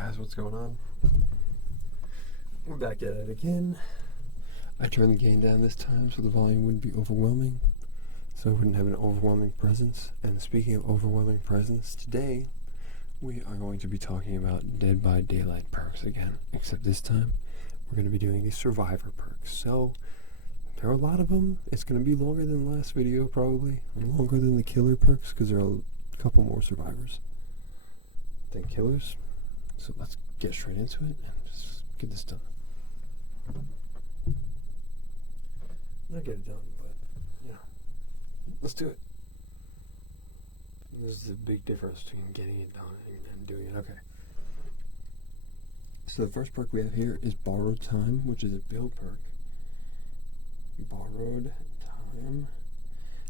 guys, what's going on? We're back at it again. I turned the gain down this time so the volume wouldn't be overwhelming, so I wouldn't have an overwhelming presence. And speaking of overwhelming presence, today we are going to be talking about Dead by Daylight perks again, except this time we're going to be doing the Survivor perks. So there are a lot of them. It's going to be longer than the last video probably, and longer than the Killer perks because there are a couple more Survivors than Killers. So let's get straight into it and just get this done. Not get it done, but, you know, let's do it. There's a big difference between getting it done and doing it. Okay. So the first perk we have here is Borrowed Time, which is a build perk. Borrowed Time.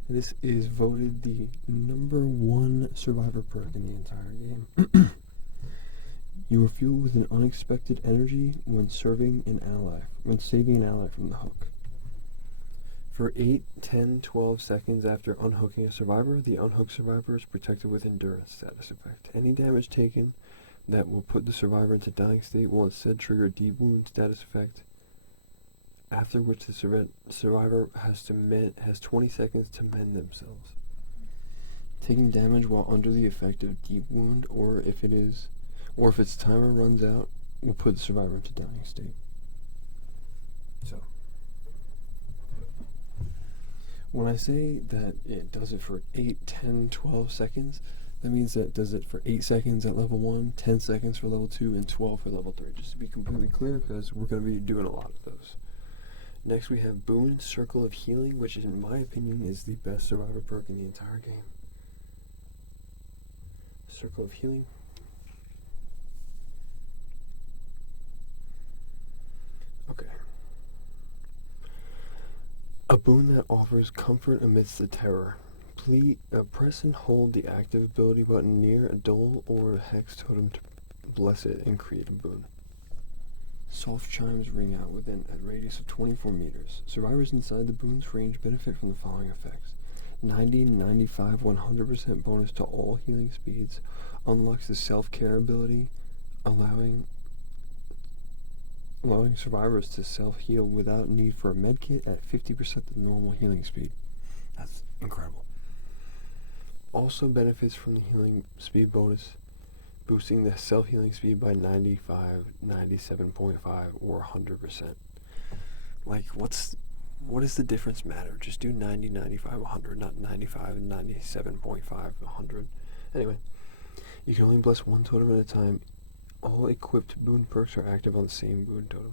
This is voted the #1 Survivor perk in the entire game. You are fueled with an unexpected energy when saving an ally from the hook. For 8, 10, 12 seconds after unhooking a survivor, the unhooked survivor is protected with endurance status effect. Any damage taken that will put the survivor into dying state will instead trigger a deep wound status effect, after which the survivor has 20 seconds to mend themselves. Taking damage while under the effect of deep wound, or if its timer runs out, will put the survivor into dying state. So, when I say that it does it for 8, 10, 12 seconds, that means that it does it for 8 seconds at level 1, 10 seconds for level 2, and 12 for level 3, just to be completely clear, because we're going to be doing a lot of those. Next we have Boon, Circle of Healing, which in my opinion is the best Survivor perk in the entire game. Circle of Healing. Okay. A boon that offers comfort amidst the terror. Press and hold the active ability button near a dole or hex totem to bless it and create a boon. Soft chimes ring out within a radius of 24 meters. Survivors inside the boon's range benefit from the following effects. 90, 95, 100% bonus to all healing speeds. Unlocks the self-care ability, allowing survivors to self-heal without need for a medkit at 50% the normal healing speed. That's incredible. Also benefits from the healing speed bonus, boosting the self-healing speed by 95, 97.5, or 100%. Like, what does the difference matter? Just do 90, 95, 100, not 95, 97.5, 100. Anyway, you can only bless one totem at a time. All equipped boon perks are active on the same boon totem.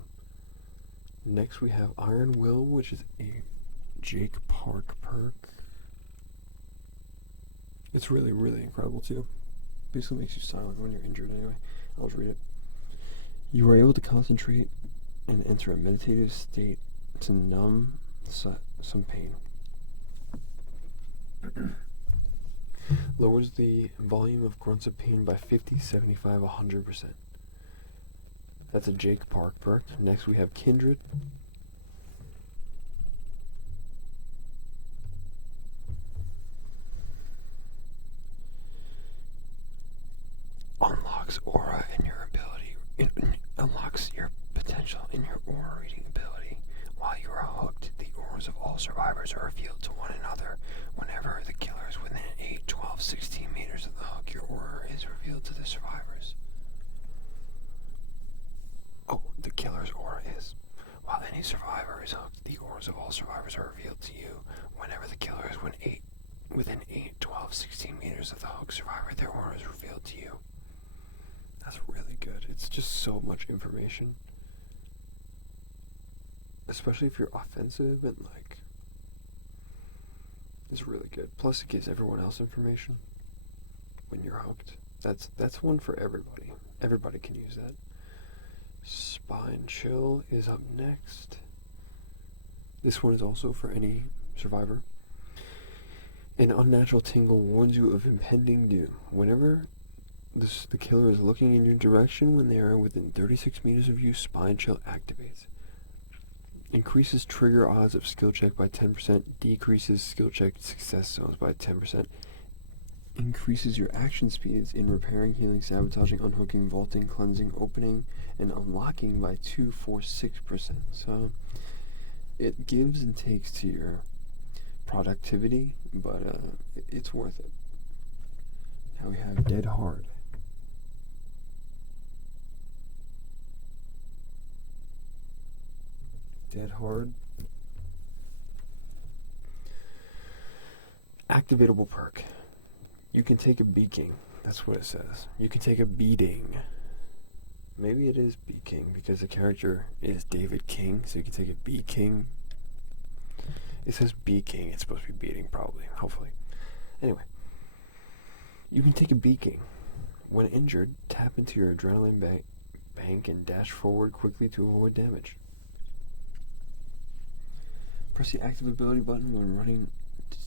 Next we have Iron Will, which is a Jake Park perk. It's really, really incredible too. Basically makes you silent when you're injured anyway. I'll just read it. You are able to concentrate and enter a meditative state to numb some pain. Lowers the volume of grunts of pain by 50, 75, 100%. That's a Jake Park perk. Next we have Kindred. Unlocks aura in your ability. It unlocks your potential in your aura reading ability. While you are hooked, the auras of all survivors are revealed to one another. Whenever the killer is within 8, 12, 16 meters of the hook, your aura is revealed to the survivors. Oh, the killer's aura is. While any survivor is hooked, the auras of all survivors are revealed to you. Whenever the killer is within 8, 12, 16 meters of the hook survivor, their aura is revealed to you. That's really good. It's just so much information. Especially if you're offensive and like, it's really good. Plus it gives everyone else information when you're hooked. That's one for everybody. Everybody can use that. Spine Chill is up next. This one is also for any survivor. An unnatural tingle warns you of impending doom. Whenever the killer is looking in your direction when they are within 36 meters of you, Spine Chill activates. Increases trigger odds of skill check by 10%, decreases skill check success zones by 10%. increases your action speeds in repairing, healing, sabotaging, unhooking, vaulting, cleansing, opening, and unlocking by 2, 4, 6%. So it gives and takes to your productivity, but it's worth it. Now we have Dead Hard. Dead Hard. Activatable perk. You can take a beaking. That's what it says. You can take a beating. Maybe it is beaking because the character is David King, so you can take a beaking. It says beaking. It's supposed to be beating, probably. Hopefully. Anyway. You can take a beaking. When injured, tap into your adrenaline bank and dash forward quickly to avoid damage. Press the active ability button when running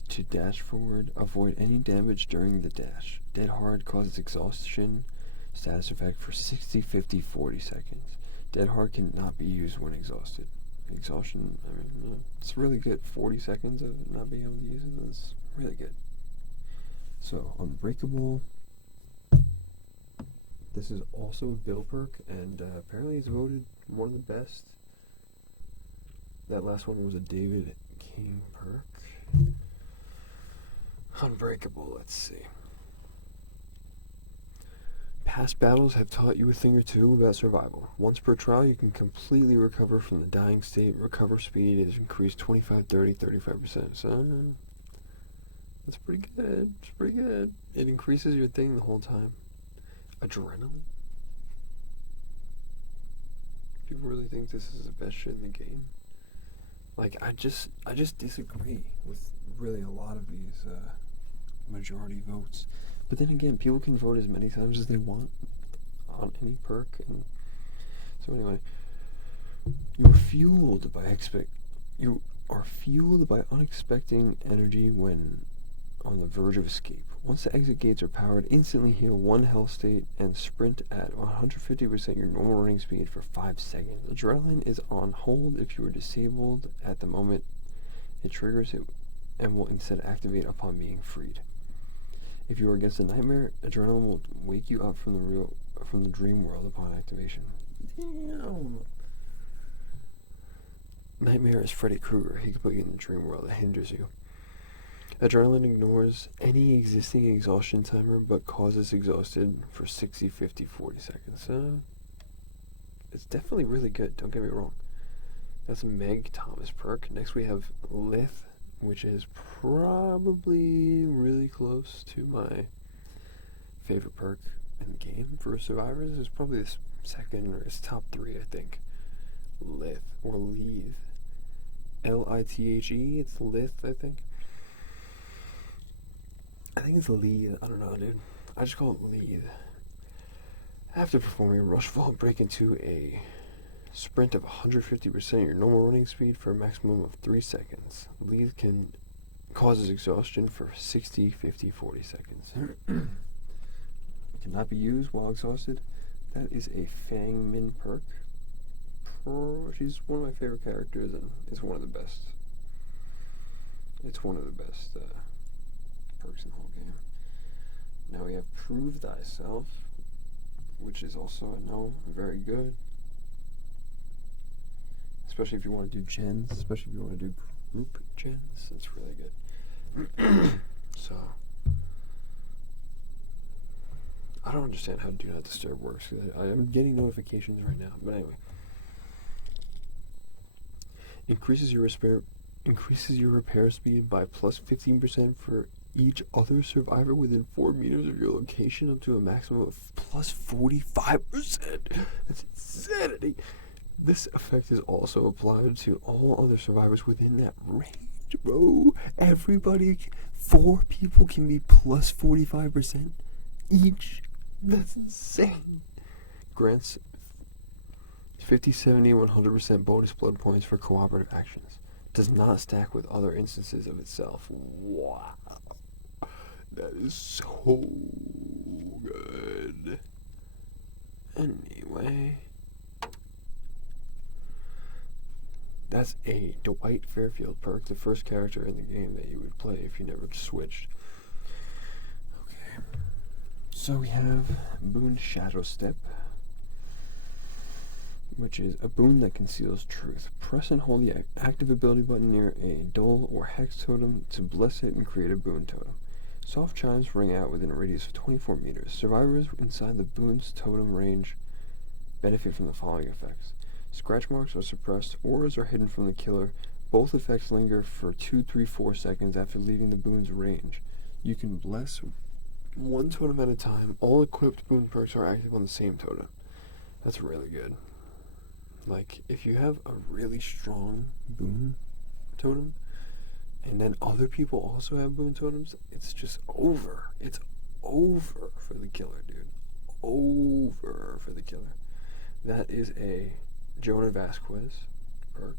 to dash forward. Avoid any damage during the dash. Dead Hard causes exhaustion status effect for 60, 50, 40 seconds. Dead Hard cannot be used when exhausted. Exhaustion, it's really good. 40 seconds of not being able to use it is really good. So, Unbreakable. This is also a Bill perk, and apparently it's voted one of the best. That last one was a David King perk. Unbreakable, let's see. Past battles have taught you a thing or two about survival. Once per trial, you can completely recover from the dying state. Recover speed is increased 25, 30, 35%. So, that's pretty good. It's pretty good. It increases your thing the whole time. Adrenaline? People really think this is the best shit in the game? Like, I just disagree with really a lot of these majority votes. But then again, people can vote as many times as they want on any perk. And so anyway, you are fueled by unexpected energy when on the verge of escape. Once the exit gates are powered, instantly heal 1 health state and sprint at 150% your normal running speed for 5 seconds. Adrenaline is on hold if you are disabled at the moment it triggers it and will instead activate upon being freed. If you are against a nightmare, adrenaline will wake you up from the dream world upon activation. Damn. Nightmare is Freddy Krueger. He can put you in the dream world that hinders you. Adrenaline ignores any existing exhaustion timer but causes exhausted for 60, 50, 40 seconds. It's definitely really good, don't get me wrong. That's a Meg Thomas perk. Next we have Lith, which is probably really close to my favorite perk in the game for survivors. It's probably the second, or it's top 3, I think. Lith, or Lethe. L-I-T-H-E, it's Lith, I think. I think it's Lethe. I don't know, dude. I just call it Lethe. After performing a rush vault, break into a sprint of 150% your normal running speed for a maximum of 3 seconds. Lethe causes exhaustion for 60, 50, 40 seconds. Cannot be used while exhausted. That is a Fang Min perk. She's one of my favorite characters and is one of the best. It's one of the best perks in the whole game. Now we have Prove Thyself, which is also, I know, very good. Especially if you want to do gens, especially if you want to do group gens, it's really good. So, I don't understand how Do Not Disturb works. I'm getting notifications right now, but anyway. Increases your repair speed by plus 15% for each other survivor within 4 meters of your location, up to a maximum of plus 45%. That's insanity. This effect is also applied to all other survivors within that range, bro. Everybody, 4 people can be plus 45% each. That's insane. Grants 50, 70, 100% bonus blood points for cooperative actions. Does not stack with other instances of itself. Wow. That is so good. Anyway. That's a Dwight Fairfield perk, the first character in the game that you would play if you never switched. So we have Boon Shadow Step, which is a boon that conceals truth. Press and hold the active ability button near a dull or hex totem to bless it and create a boon totem. Soft chimes ring out within a radius of 24 meters. Survivors inside the boon's totem range benefit from the following effects. Scratch marks are suppressed, auras are hidden from the killer. Both effects linger for 2, 3, 4 seconds after leaving the boon's range. You can bless one totem at a time. All equipped boon perks are active on the same totem. That's really good. Like, if you have a really strong boon totem, and then other people also have boon totems, it's just over. It's over for the killer, dude. Over for the killer. That is a Jonah Vasquez perk.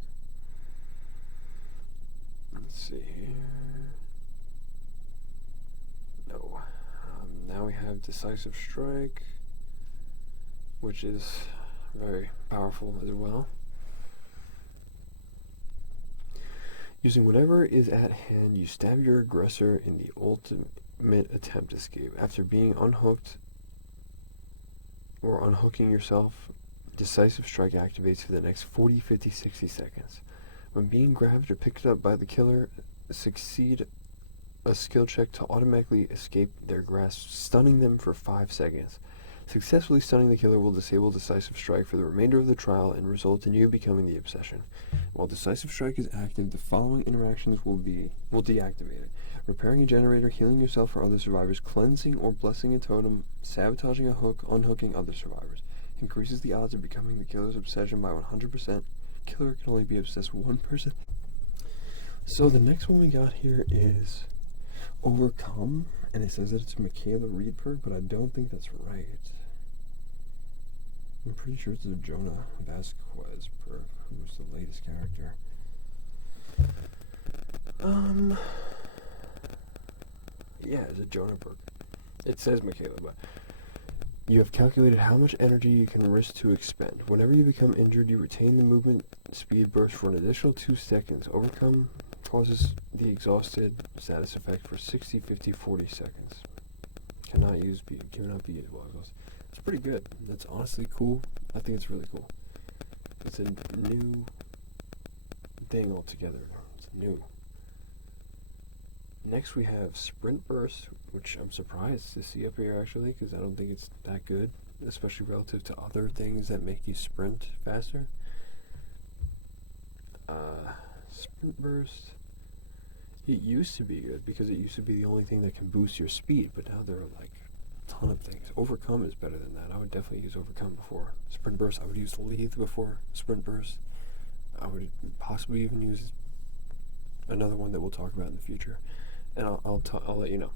Let's see here. No. Now we have Decisive Strike, which is very powerful as well. Using whatever is at hand, you stab your aggressor in the ultimate attempt to escape. After being unhooked or unhooking yourself, Decisive Strike activates for the next 40, 50, 60 seconds. When being grabbed or picked up by the killer, succeed a skill check to automatically escape their grasp, stunning them for 5 seconds. Successfully stunning the killer will disable Decisive Strike for the remainder of the trial and result in you becoming the obsession. While Decisive Strike is active, the following interactions will deactivate it. Repairing a generator, healing yourself or other survivors, cleansing or blessing a totem, sabotaging a hook, unhooking other survivors. Increases the odds of becoming the killer's obsession by 100%. Killer can only be obsessed with 1%. So the next one we got here is Overcome, and it says that it's a Michaela Reed perk, but I don't think that's right. I'm pretty sure it's a Jonah Vasquez perk, who's the latest character. Yeah, it's a Jonah perk. It says Michaela, but you have calculated how much energy you can risk to expend. Whenever you become injured, you retain the movement speed burst for an additional 2 seconds. Overcome causes the exhausted status effect for 60, 50, 40 seconds. Cannot be used while exhausted. It's pretty good. That's honestly cool. I think it's really cool. It's a new thing altogether. It's new. Next we have Sprint Burst, which I'm surprised to see up here actually, because I don't think it's that good, especially relative to other things that make you sprint faster. Sprint Burst. It used to be good because it used to be the only thing that can boost your speed, but now there are like a ton of things. Overcome is better than that. I would definitely use Overcome before Sprint Burst. I would use Lead before Sprint Burst. I would possibly even use another one that we'll talk about in the future, and I'll let you know.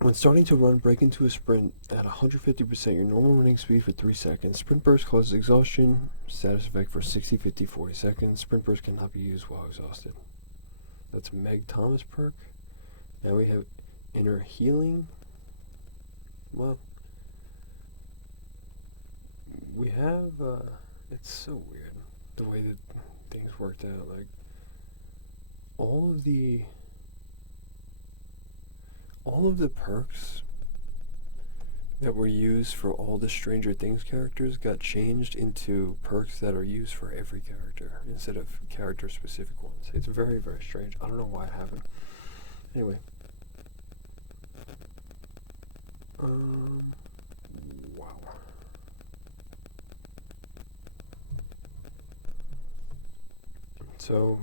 When starting to run, break into a sprint at 150% your normal running speed for 3 seconds. Sprint Burst causes exhaustion, status effect for 60, 50, 40 seconds. Sprint Burst cannot be used while exhausted. That's Meg Thomas perk. Now we have Inner Healing. Well, we have, it's so weird the way that things worked out. Like, all of the perks that were used for all the Stranger Things characters got changed into perks that are used for every character instead of character-specific ones. It's very, very strange. I don't know why it happened. Anyway. Wow. So,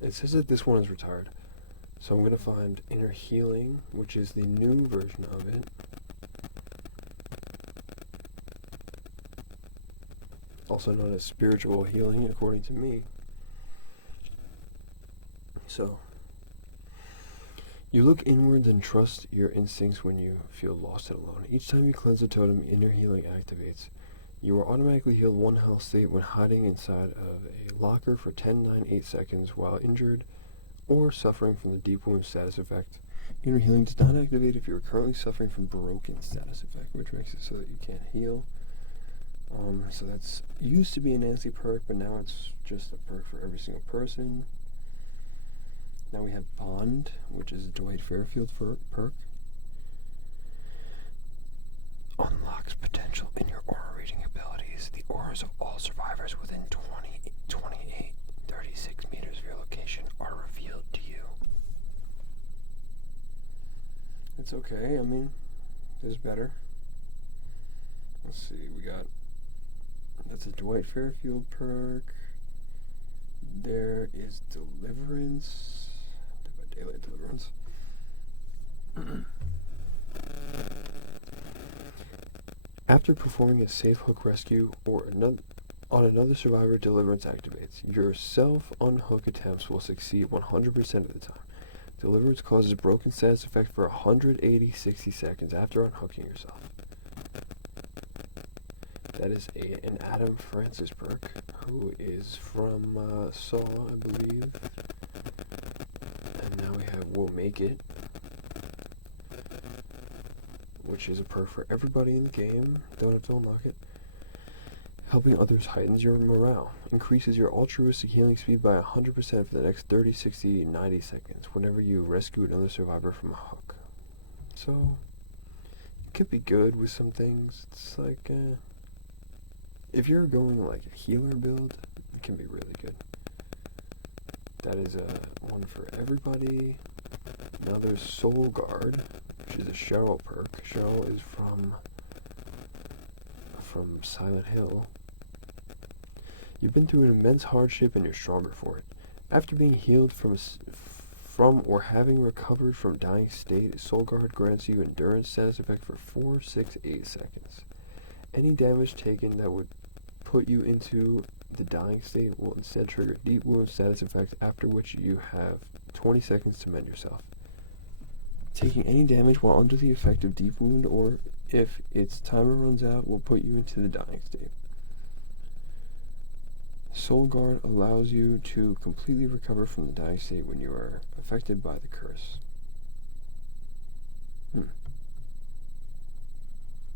it says that this one is retired. So I'm going to find Inner Healing, which is the new version of it. Also known as Spiritual Healing, according to me. So, you look inwards and trust your instincts when you feel lost and alone. Each time you cleanse a totem, Inner Healing activates. You are automatically healed 1 health state when hiding inside of a locker for 10, 9, 8 seconds while injured or suffering from the deep wound status effect. Inner Healing does not activate if you are currently suffering from broken status effect, which makes it so that you can't heal. So that's used to be a Nancy perk, but now it's just a perk for every single person. Now we have Bond, which is a Dwight Fairfield perk. It's okay. I mean, there's better. Let's see. We got... That's a Dwight Fairfield perk. There is Deliverance. Daylight Deliverance. After performing a safe hook rescue or another survivor, Deliverance activates. Your self-unhook attempts will succeed 100% of the time. Deliverance causes broken status effect for 180-60 seconds after unhooking yourself. That is an Adam Francis perk, who is from Saw, I believe. And now we have We'll Make It, which is a perk for everybody in the game. Don't have to unlock it. Helping others heightens your morale. Increases your altruistic healing speed by 100% for the next 30, 60, 90 seconds whenever you rescue another survivor from a hook. So, it could be good with some things. It's like, if you're going like a healer build, it can be really good. That is one for everybody. Now there's Soul Guard, which is a Cheryl perk. Cheryl is from Silent Hill. You've been through an immense hardship and you're stronger for it. After being healed from or having recovered from dying state, Soul Guard grants you endurance status effect for 4, 6, 8 seconds. Any damage taken that would put you into the dying state will instead trigger deep wound status effect, after which you have 20 seconds to mend yourself. Taking any damage while under the effect of deep wound, or if its timer runs out, will put you into the dying state. Soul Guard allows you to completely recover from the dying state when you are affected by the curse.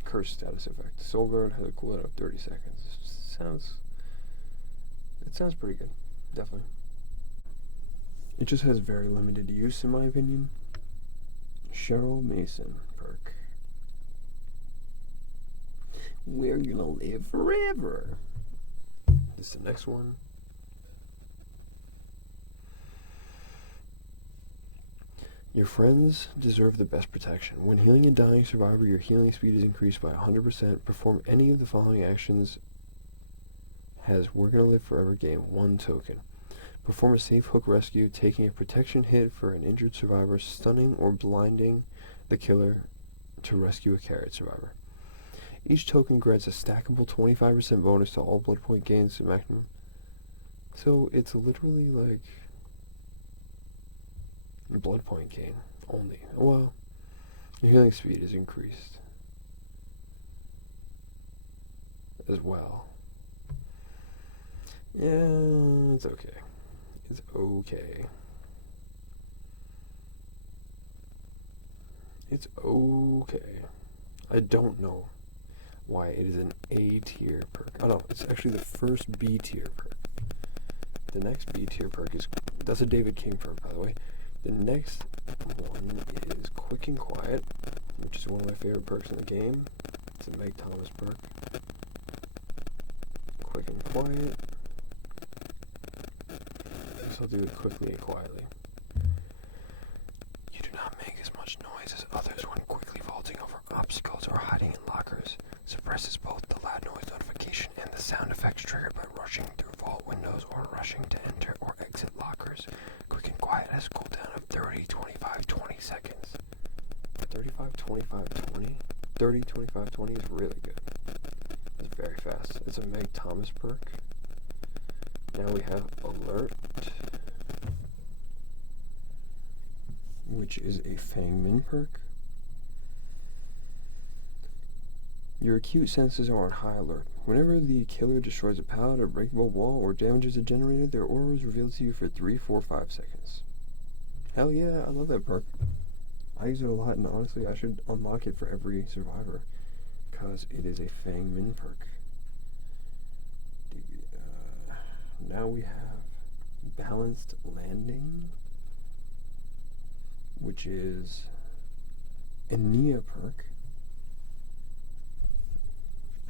Curse status effect. Soul Guard has a cooldown of 30 seconds. It sounds pretty good. Definitely. It just has very limited use, in my opinion. Cheryl Mason perk. We're gonna live forever. This is the next one. Your friends deserve the best protection. When healing a dying survivor, your healing speed is increased by 100%. Perform any of the following actions. Has We're Gonna Live Forever gain 1 token. Perform a safe hook rescue, taking a protection hit for an injured survivor, stunning or blinding the killer to rescue a carried survivor. Each token grants a stackable 25% bonus to all blood point gains to maximum. So it's literally like blood point gain only. Well, your healing speed is increased as well. Yeah, it's okay. It's okay. It's okay. I don't know why it is an A tier perk. Oh no, it's actually the first B tier perk. The next B tier perk that's a David King perk, by the way. The next one is Quick and Quiet, which is one of my favorite perks in the game. It's a Meg Thomas perk. Quick and Quiet. So I'll do it quickly and quietly. You do not make as much noise as others when quickly vaulting over obstacles or hiding in lockers. Suppresses both the loud noise notification and the sound effects triggered by rushing through vault windows or rushing to enter or exit lockers. Quick and Quiet has a cooldown of 30, 25, 20 seconds. 35, 25, 20? 30, 25, 20 is really good. It's very fast. It's a Meg Thomas perk. Now we have Alert, which is a Fang Min perk. Your acute senses are on high alert. Whenever the killer destroys a pallet or breakable wall or damages a generator, their aura is revealed to you for 3, 4, 5 seconds. Hell yeah, I love that perk. I use it a lot, and honestly, I should unlock it for every survivor, because it is a Fang Min perk. Now we have Balanced Landing, which is a Nia perk.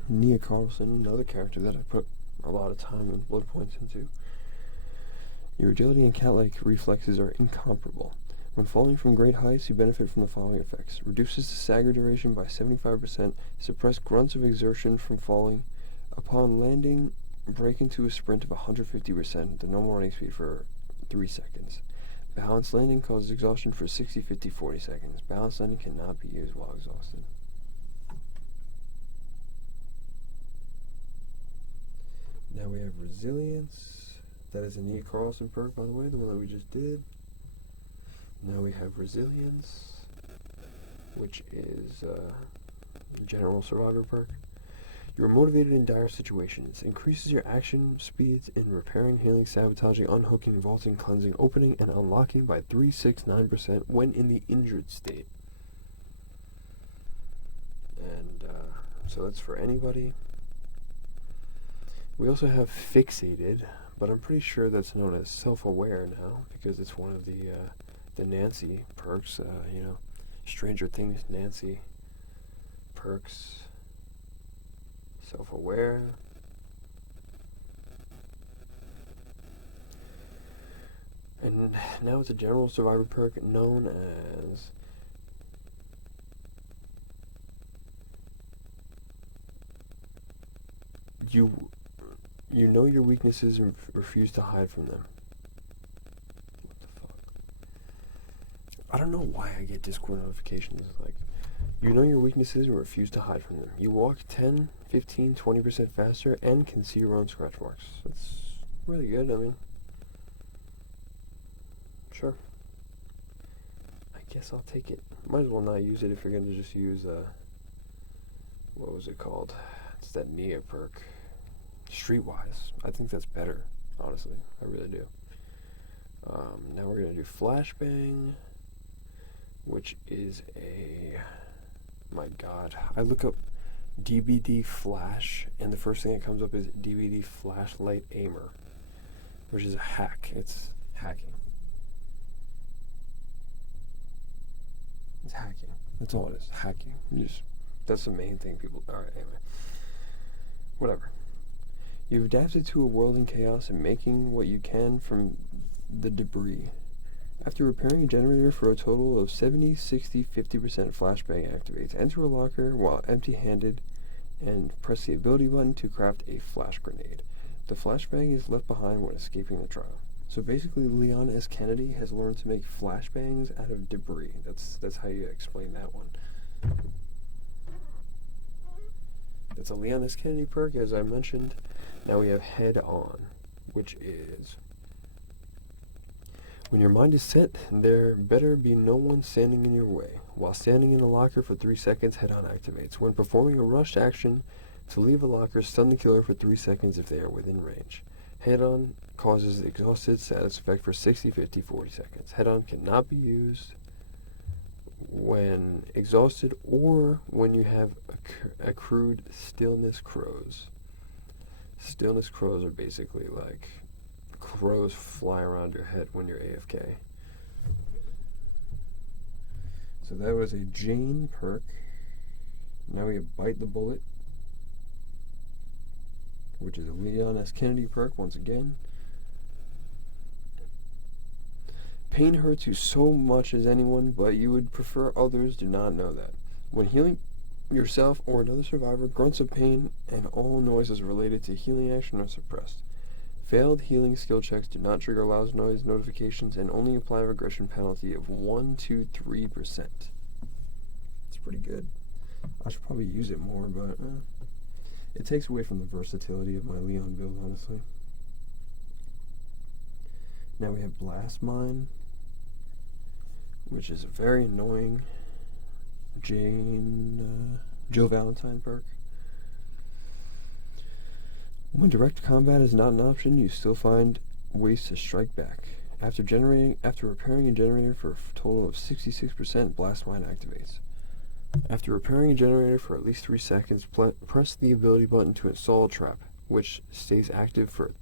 Nia Carlson, another character that I put a lot of time and blood points into. Your agility and cat-like reflexes are incomparable. When falling from great heights, you benefit from the following effects. Reduces the stagger duration by 75%, suppress grunts of exertion from falling. Upon landing, break into a sprint of 150%, the normal running speed for 3 seconds. Balanced landing causes exhaustion for 60, 50, 40 seconds. Balanced landing cannot be used while exhausted. Now we have resilience. That is a Nia Carlson perk, by the way, the one that we just did. Now we have resilience, which is a general survivor perk. You are motivated in dire situations. Increases your action speeds in repairing, healing, sabotaging, unhooking, vaulting, cleansing, opening, and unlocking by 3, 6, 9% when in the injured state. And so that's for anybody. We also have fixated, but I'm pretty sure that's known as self-aware now because it's one of the Nancy perks, Stranger Things Nancy perks. Self-aware. And now it's a general survivor perk known as you know your weaknesses and refuse to hide from them. What the fuck? I don't know why I get Discord notifications like, you know your weaknesses and refuse to hide from them. You walk 10, 15, 20% faster and can see your own scratch marks. That's really good, I mean. Sure. I guess I'll take it. Might as well not use it if you're going to just use, what was it called? It's that Nia perk. Streetwise. I think that's better, honestly. I really do. Now we're going to do Flashbang, which is a... My god. I look up DBD Flash, and the first thing that comes up is DBD Flashlight Aimer, which is a hack. It's hacking. It's hacking. That's all it is. Hacking. That's the main thing people... Alright, anyway. Whatever. You've adapted to a world in chaos and making what you can from the debris. After repairing a generator for a total of 70, 60, 50%, flashbang activates. Enter a locker while empty-handed and press the ability button to craft a flash grenade. The flashbang is left behind when escaping the trial. So basically, Leon S. Kennedy has learned to make flashbangs out of debris. That's how you explain that one. That's a Leon S. Kennedy perk, as I mentioned. Now we have Head On, which is... When your mind is set, there better be no one standing in your way. While standing in a locker for 3 seconds, Head On activates. When performing a rushed action to leave a locker, stun the killer for 3 seconds if they are within range. Head On causes exhausted status effect for 60, 50, 40 seconds. Head On cannot be used when exhausted or when you have accrued stillness crows. Stillness crows are basically like crows fly around your head when you're AFK. So that was a Jane perk. Now we have Bite the Bullet, which is a Leon S. Kennedy perk once again. Pain hurts you so much as anyone, but you would prefer others do not know that. When healing yourself or another survivor, grunts of pain and all noises related to healing action are suppressed. Failed healing skill checks do not trigger loud noise notifications and only apply a regression penalty of 1 to 3%. It's pretty good. I should probably use it more, but it takes away from the versatility of my Leon build, honestly. Now we have Blast Mine, which is a very annoying Joe Valentine perk. When direct combat is not an option, you still find ways to strike back. After repairing a generator for a total of 66%, Blast Mine activates. After repairing a generator for at least 3 seconds, press the ability button to install a trap, which stays active for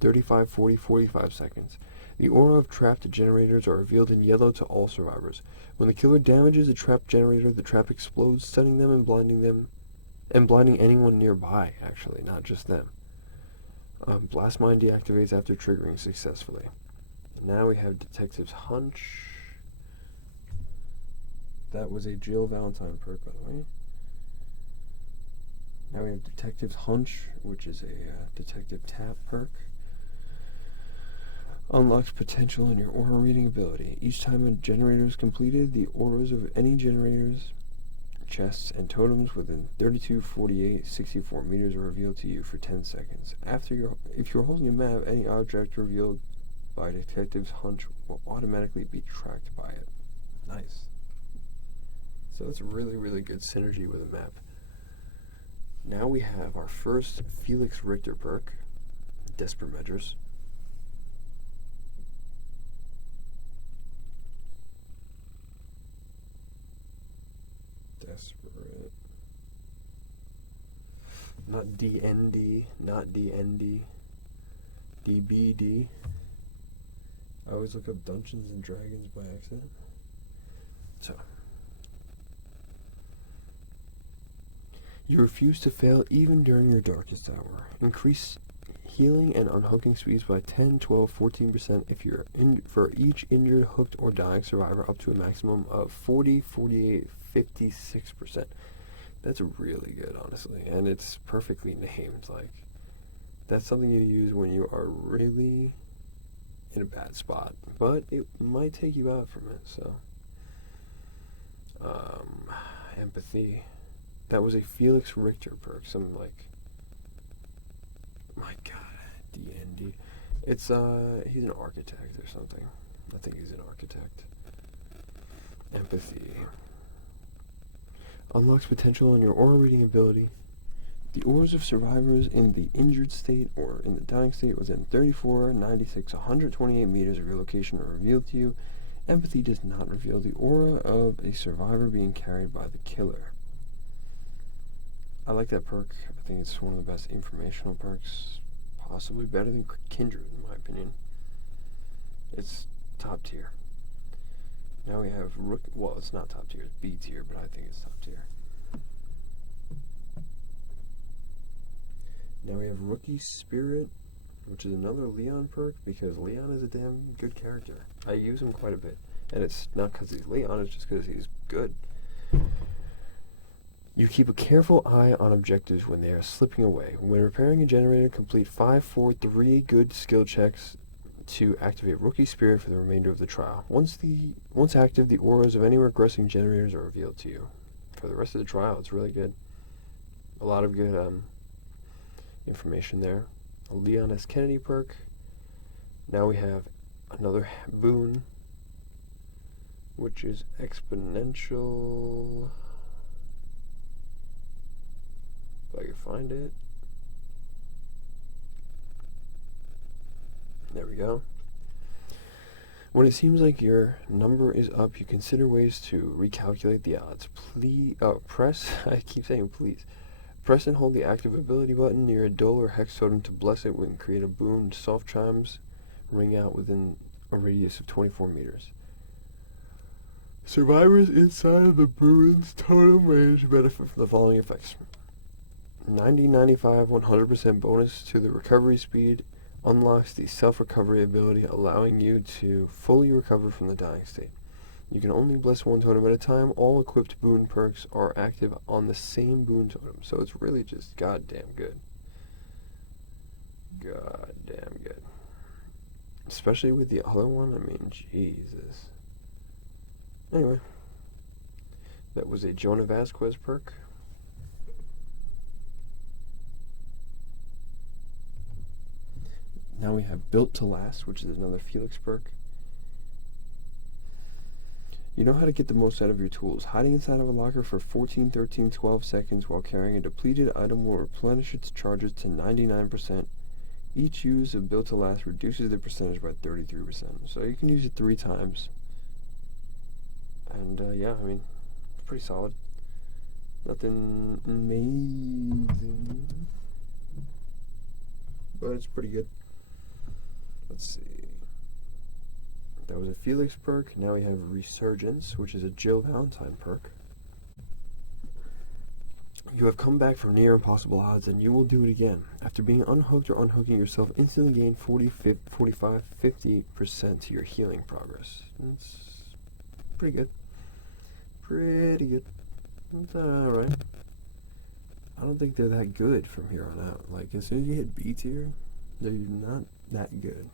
35, 40, 45 seconds. The aura of trapped generators are revealed in yellow to all survivors. When the killer damages a trapped generator, the trap explodes, stunning them and blinding anyone nearby, actually, not just them. Blast Mine deactivates after triggering successfully. Now we have Detective's Hunch, That was a Jill Valentine perk, by the way. Now we have Detective's Hunch, which is a Detective Tap perk. Unlocks potential in your aura reading ability. Each time a generator is completed, the auras of any generators, chests, and totems within 32, 48, 64 meters are revealed to you for 10 seconds. If you're holding a map, any object revealed by Detective's Hunch will automatically be tracked by it. Nice. So that's a really, really good synergy with a map. Now we have our first Felix Richter perk, Desperate Measures. Desperate. Not DND, not DND. DBD. I always look up Dungeons and Dragons by accident. So. You refuse to fail even during your darkest hour. Increase healing and unhooking speeds by 10, 12, 14% if you're for each injured, hooked, or dying survivor up to a maximum of 40, 48, 56%. That's really good, honestly, and it's perfectly named. Like, that's something you use when you are really in a bad spot, but it might take you out from it. So, empathy. That was a Felix Richter perk. Some my God, DND. It's he's an architect or something. I think he's an architect. Empathy. Unlocks potential in your aura reading ability. The auras of survivors in the injured state or in the dying state within 34, 96, 128 meters of your location are revealed to you. Empathy does not reveal the aura of a survivor being carried by the killer. I like that perk. I think it's one of the best informational perks. Possibly better than Kindred, in my opinion. It's top tier. Now we have well, it's not top tier, it's B tier, but I think it's top tier. Now we have Rookie Spirit, which is another Leon perk, because Leon is a damn good character. I use him quite a bit, and it's not because he's Leon, it's just because he's good. You keep a careful eye on objectives when they are slipping away. When repairing a generator, complete 5, 4, 3 good skill checks to activate Rookie Spirit for the remainder of the trial. Once active, the auras of any regressing generators are revealed to you. For the rest of the trial, it's really good. A lot of good information there. A Leon S. Kennedy perk. Now we have another boon, which is exponential. If I can find it. There we go. When it seems like your number is up, you consider ways to recalculate the odds. I keep saying please. Press and hold the active ability button near a dole or hex totem to bless it and create a boon. Soft chimes ring out within a radius of 24 meters. Survivors inside of the boon's totem range benefit from the following effects. 90, 95, 100% bonus to the recovery speed. Unlocks the self-recovery ability, allowing you to fully recover from the dying state. You can only bless one totem at a time. All equipped boon perks are active on the same boon totem, so it's really just goddamn good. Goddamn good. Especially with the other one, I mean, Jesus. Anyway, that was a Jonah Vasquez perk. Now we have Built to Last, which is another Felix perk. You know how to get the most out of your tools. Hiding inside of a locker for 14, 13, 12 seconds while carrying a depleted item will replenish its charges to 99%. Each use of Built to Last reduces the percentage by 33%. So you can use it 3 times. And yeah, I mean, it's pretty solid. Nothing amazing, but it's pretty good. Let's see. That was a Felix perk. Now we have Resurgence, which is a Jill Valentine perk. You have come back from near impossible odds, and you will do it again. After being unhooked or unhooking yourself, instantly gain 45, 50% to your healing progress. It's pretty good. pretty good. It's alright. I don't think they're that good from here on out. Like, as soon as you hit B tier, they're not that good.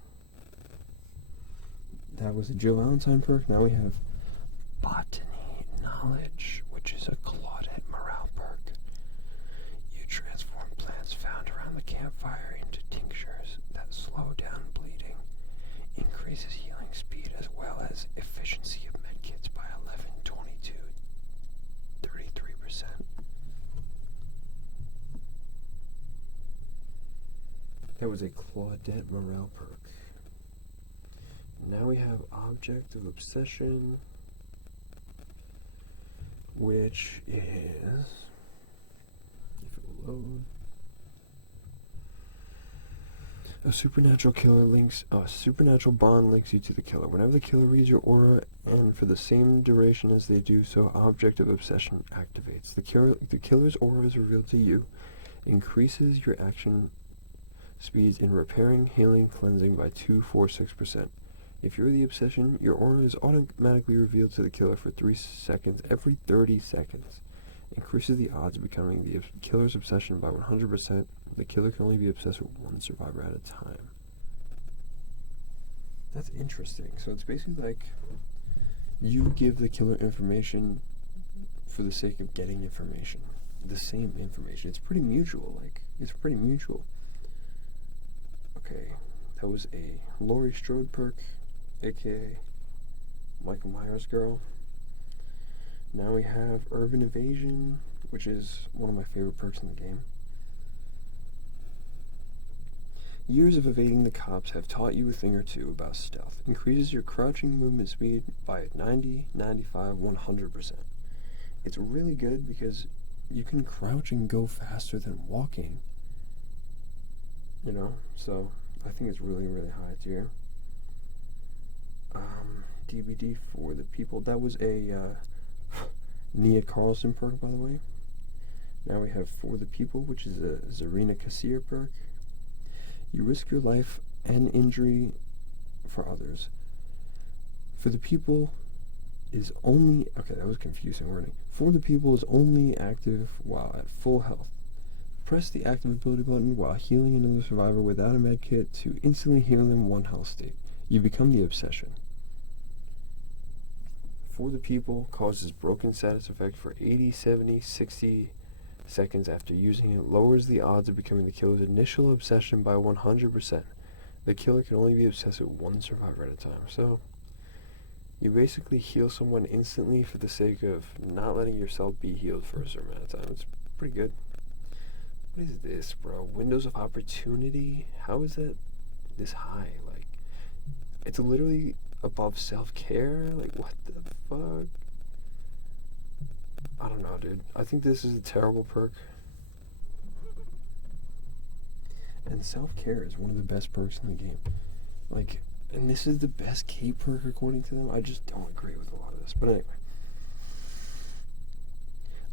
That was a Jill Valentine perk. Now we have Botany Knowledge, which is a Claudette morale perk. You transform plants found around the campfire into tinctures that slow down bleeding, increases healing speed as well as efficiency of medkits by 11, 22, 33%. That was a Claudette morale perk. Now we have Object of Obsession, which is, if it will load, a supernatural bond links you to the killer. Whenever the killer reads your aura, and for the same duration as they do so, Object of Obsession activates. The killer's aura is revealed to you, increases your action speeds in repairing, healing, cleansing by 2, 4, 6%. If you're the obsession, your aura is automatically revealed to the killer for 3 seconds every 30 seconds. Increases the odds of becoming the killer's obsession by 100%. The killer can only be obsessed with one survivor at a time. That's interesting. So it's basically like you give the killer information for the sake of getting information. The same information. It's pretty mutual. Okay, that was a Laurie Strode perk, aka Michael Myers girl. Now we have Urban Evasion, which is one of my favorite perks in the game. Years of evading the cops have taught you a thing or two about stealth. Increases your crouching movement speed by 90, 95, 100%. It's really good because you can crouch and go faster than walking. So I think it's really, really high tier. DBD for the people. That was a Nia Carlson perk, by the way. Now we have For the People, which is a Zarina Kassir perk. You risk your life and injury for others. For the People is only... Okay, that was confusing wording. For the People is only active while at full health. Press the active ability button while healing another survivor without a med kit to instantly heal them 1 health state. You become the obsession. For the People causes broken status effect for 80, 70, 60 seconds after using it. Lowers the odds of becoming the killer's initial obsession by 100%. The killer can only be obsessed with 1 survivor at a time. So, you basically heal someone instantly for the sake of not letting yourself be healed for a certain amount of time. It's pretty good. What is this, bro? Windows of Opportunity? How is that this high? Like, it's literally above self-care? Like, what the fuck? I don't know, dude. I think this is a terrible perk. And self-care is one of the best perks in the game. Like, and this is the best K perk according to them. I just don't agree with a lot of this. But anyway.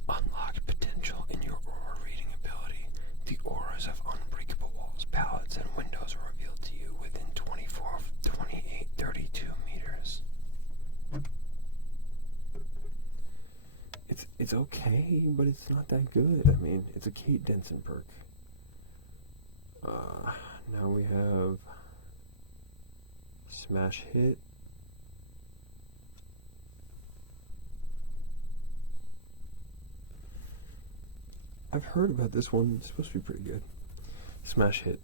Unlocked potential in your aura reading ability. The auras of unbreakable walls, pallets, and windows are revealed to you within 24, 28, 32 meters. It's okay, but it's not that good. I mean, it's a Kate Denson perk. Now we have Smash Hit. I've heard about this one. It's supposed to be pretty good. Smash Hit.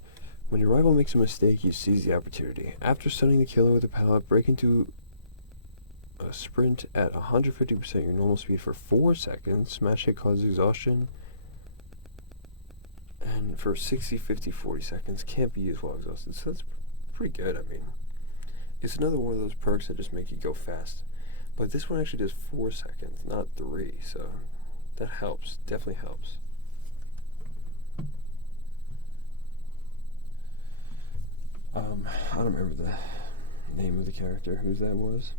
When your rival makes a mistake, you seize the opportunity. After stunning the killer with a pallet, break into a sprint at 150% your normal speed for 4 seconds. Smash Hit causes exhaustion. And for 60, 50, 40 seconds, can't be used while exhausted. So that's pretty good. I mean, it's another one of those perks that just make you go fast. But this one actually does 4 seconds, not 3. So that helps. Definitely helps. I don't remember the name of the character, whose that was.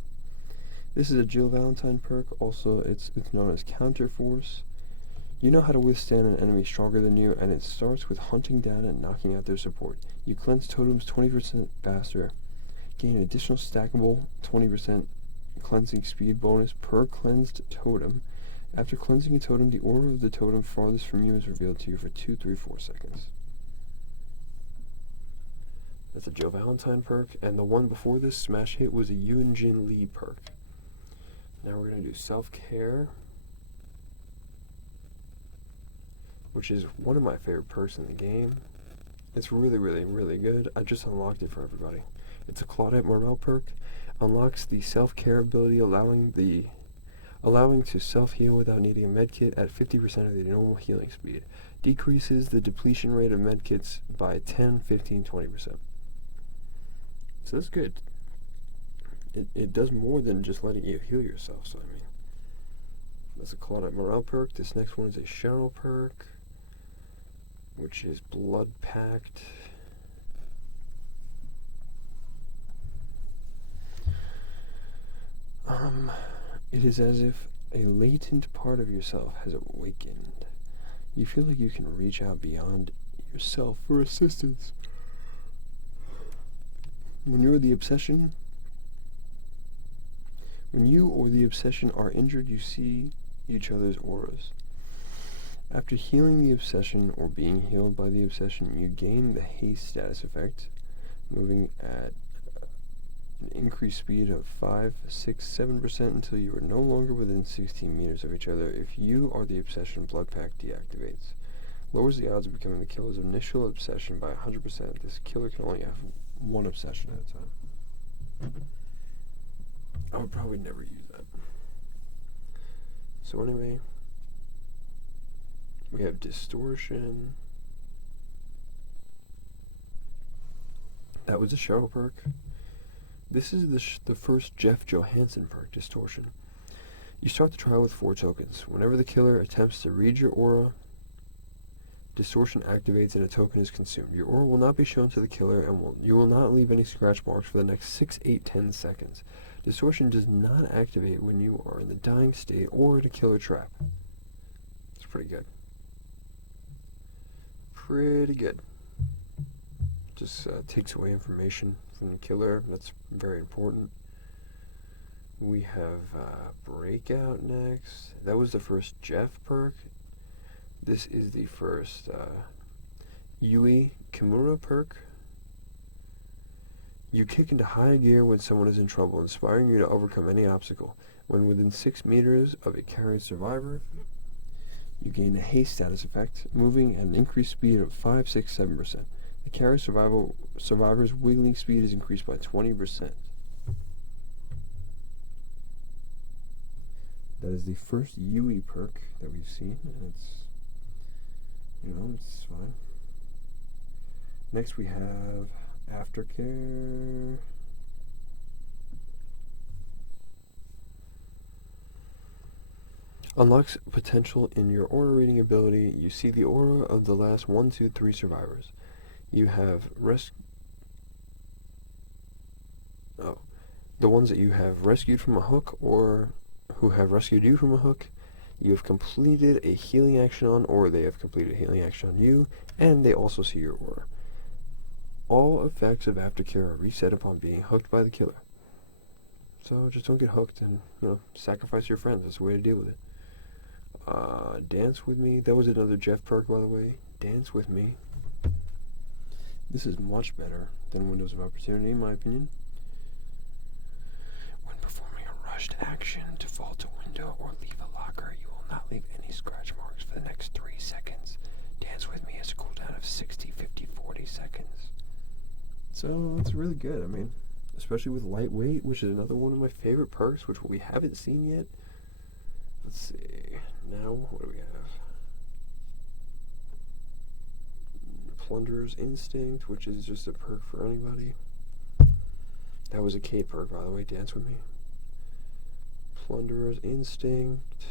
This is a Jill Valentine perk. Also, it's known as Counter Force. You know how to withstand an enemy stronger than you, and it starts with hunting down and knocking out their support. You cleanse totems 20% faster, gain additional stackable 20% cleansing speed bonus per cleansed totem. After cleansing a totem, the aura of the totem farthest from you is revealed to you for 2, 3, 4 seconds. That's a Joe Valentine perk, and the one before this, Smash Hit, was a Yoon Jin Lee perk. Now we're going to do Self-Care, which is one of my favorite perks in the game. It's really, really, really good. I just unlocked it for everybody. It's a Claudette Morel perk. Unlocks the Self-Care ability, allowing to self-heal without needing a medkit at 50% of the normal healing speed. Decreases the depletion rate of medkits by 10, 15, 20%. So that's good. It does more than just letting you heal yourself, so I mean, that's a Claudette Morel perk. This next one is a Cheryl perk, which is Blood Pact. It is as if a latent part of yourself has awakened. You feel like you can reach out beyond yourself for assistance. When you or the obsession are injured, you see each other's auras. After healing the obsession or being healed by the obsession, you gain the haste status effect, moving at an increased speed of 5, 6, 7% until you are no longer within 16 meters of each other. If you are the obsession, Blood Pact deactivates. Lowers the odds of becoming the killer's initial obsession by 100%. This killer can only have one obsession at a time. I would probably never use that. So anyway, we have Distortion. That was a Cheryl perk. This is the first Jeff Johansson perk, Distortion. You start the trial with 4 tokens. Whenever the killer attempts to read your aura, Distortion activates and a token is consumed. Your aura will not be shown to the killer, and you will not leave any scratch marks for the next 6, 8, 10 seconds. Distortion does not activate when you are in the dying state or in a killer trap. It's pretty good. Pretty good. Just takes away information from the killer. That's very important. We have Breakout next. That was the first Jeff perk. This is the first Yui Kimura perk. You kick into high gear when someone is in trouble, inspiring you to overcome any obstacle. When within 6 meters of a carried survivor, you gain a haste status effect, moving at an increased speed of 5, 6, 7%. The carried survivor's wiggling speed is increased by 20%. That is the first Yui perk that we've seen, and it's fine. Next we have Aftercare. Unlocks potential in your aura reading ability. You see the aura of the last 1, 2, 3 survivors. You have the ones that you have rescued from a hook or who have rescued you from a hook. You have completed a healing action on, or they have completed a healing action on you, and they also see your aura. All effects of Aftercare are reset upon being hooked by the killer. So just don't get hooked and, sacrifice your friends. That's the way to deal with it. Dance With Me. That was another Jeff perk, by the way. Dance With Me. This is much better than Windows of Opportunity, in my opinion. When performing a rushed action to vault a window or leave a locker, you will not leave any scratch marks for the next 3 seconds. Dance With Me has a cooldown of 60, 50, 40 seconds. So it's really good. I mean, especially with Lightweight, which is another one of my favorite perks, which we haven't seen yet. Let's see. Now, what do we have? Plunderer's Instinct, which is just a perk for anybody. That was a Kate perk, by the way. Dance With Me. Plunderer's Instinct.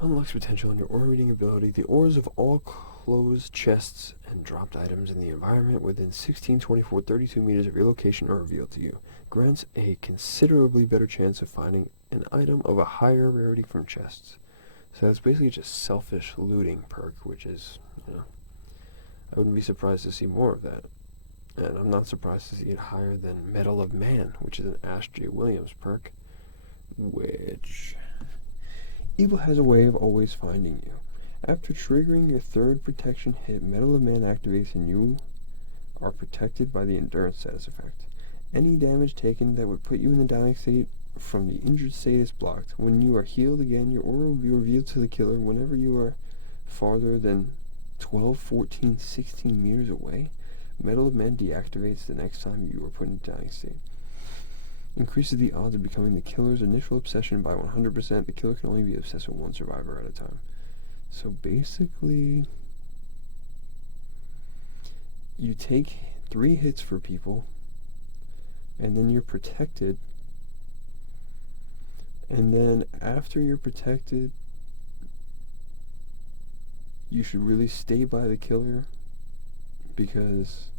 Unlocks potential in your aura reading ability. The auras of all closed chests and dropped items in the environment within 16, 24, 32 meters of your location are revealed to you. Grants a considerably better chance of finding an item of a higher rarity from chests. So that's basically just selfish looting perk, which is, I wouldn't be surprised to see more of that. And I'm not surprised to see it higher than Medal of Man, which is an Ash J. Williams perk, which... Evil has a way of always finding you. After triggering your third protection hit, Medal of Man activates and you are protected by the Endurance status effect. Any damage taken that would put you in the dying state from the injured state is blocked. When you are healed again, your aura will be revealed to the killer whenever you are farther than 12, 14, 16 meters away. Medal of Man deactivates the next time you are put in the dying state. Increases the odds of becoming the killer's initial obsession by 100%. The killer can only be obsessed with one survivor at a time. So basically, you take 3 hits for people, and then you're protected. And then after you're protected, you should really stay by the killer, because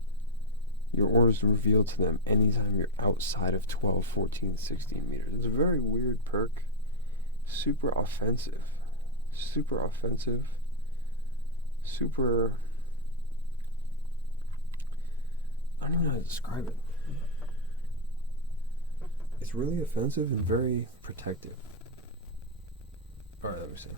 your aura is revealed to them anytime you're outside of 12, 14, 16 meters. It's a very weird perk. Super offensive. Super offensive. Super... I don't even know how to describe it. It's really offensive and very protective. Alright, let me see.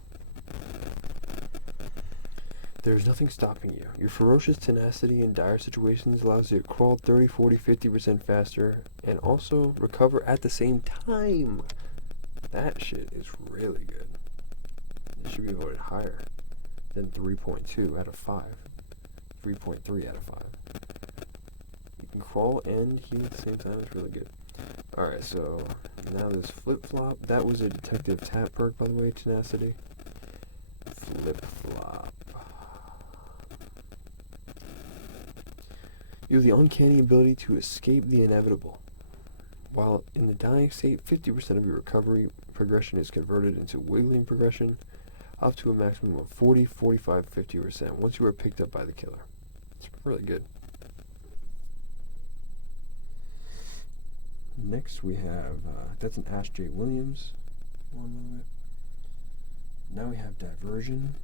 There's nothing stopping you. Your ferocious tenacity in dire situations allows you to crawl 30, 40, 50% faster and also recover at the same time. That shit is really good. It should be voted higher than 3.2 out of 5. 3.3 out of 5. You can crawl and heal at the same time. It's really good. Alright, so now this flip-flop. That was a detective tap perk, by the way, tenacity. Flip-flop. You have the uncanny ability to escape the inevitable. While in the dying state, 50% of your recovery progression is converted into wiggling progression, up to a maximum of 40, 45, 50% once you are picked up by the killer. It's really good. Next we have, that's an Ash J. Williams one. Now we have Diversion.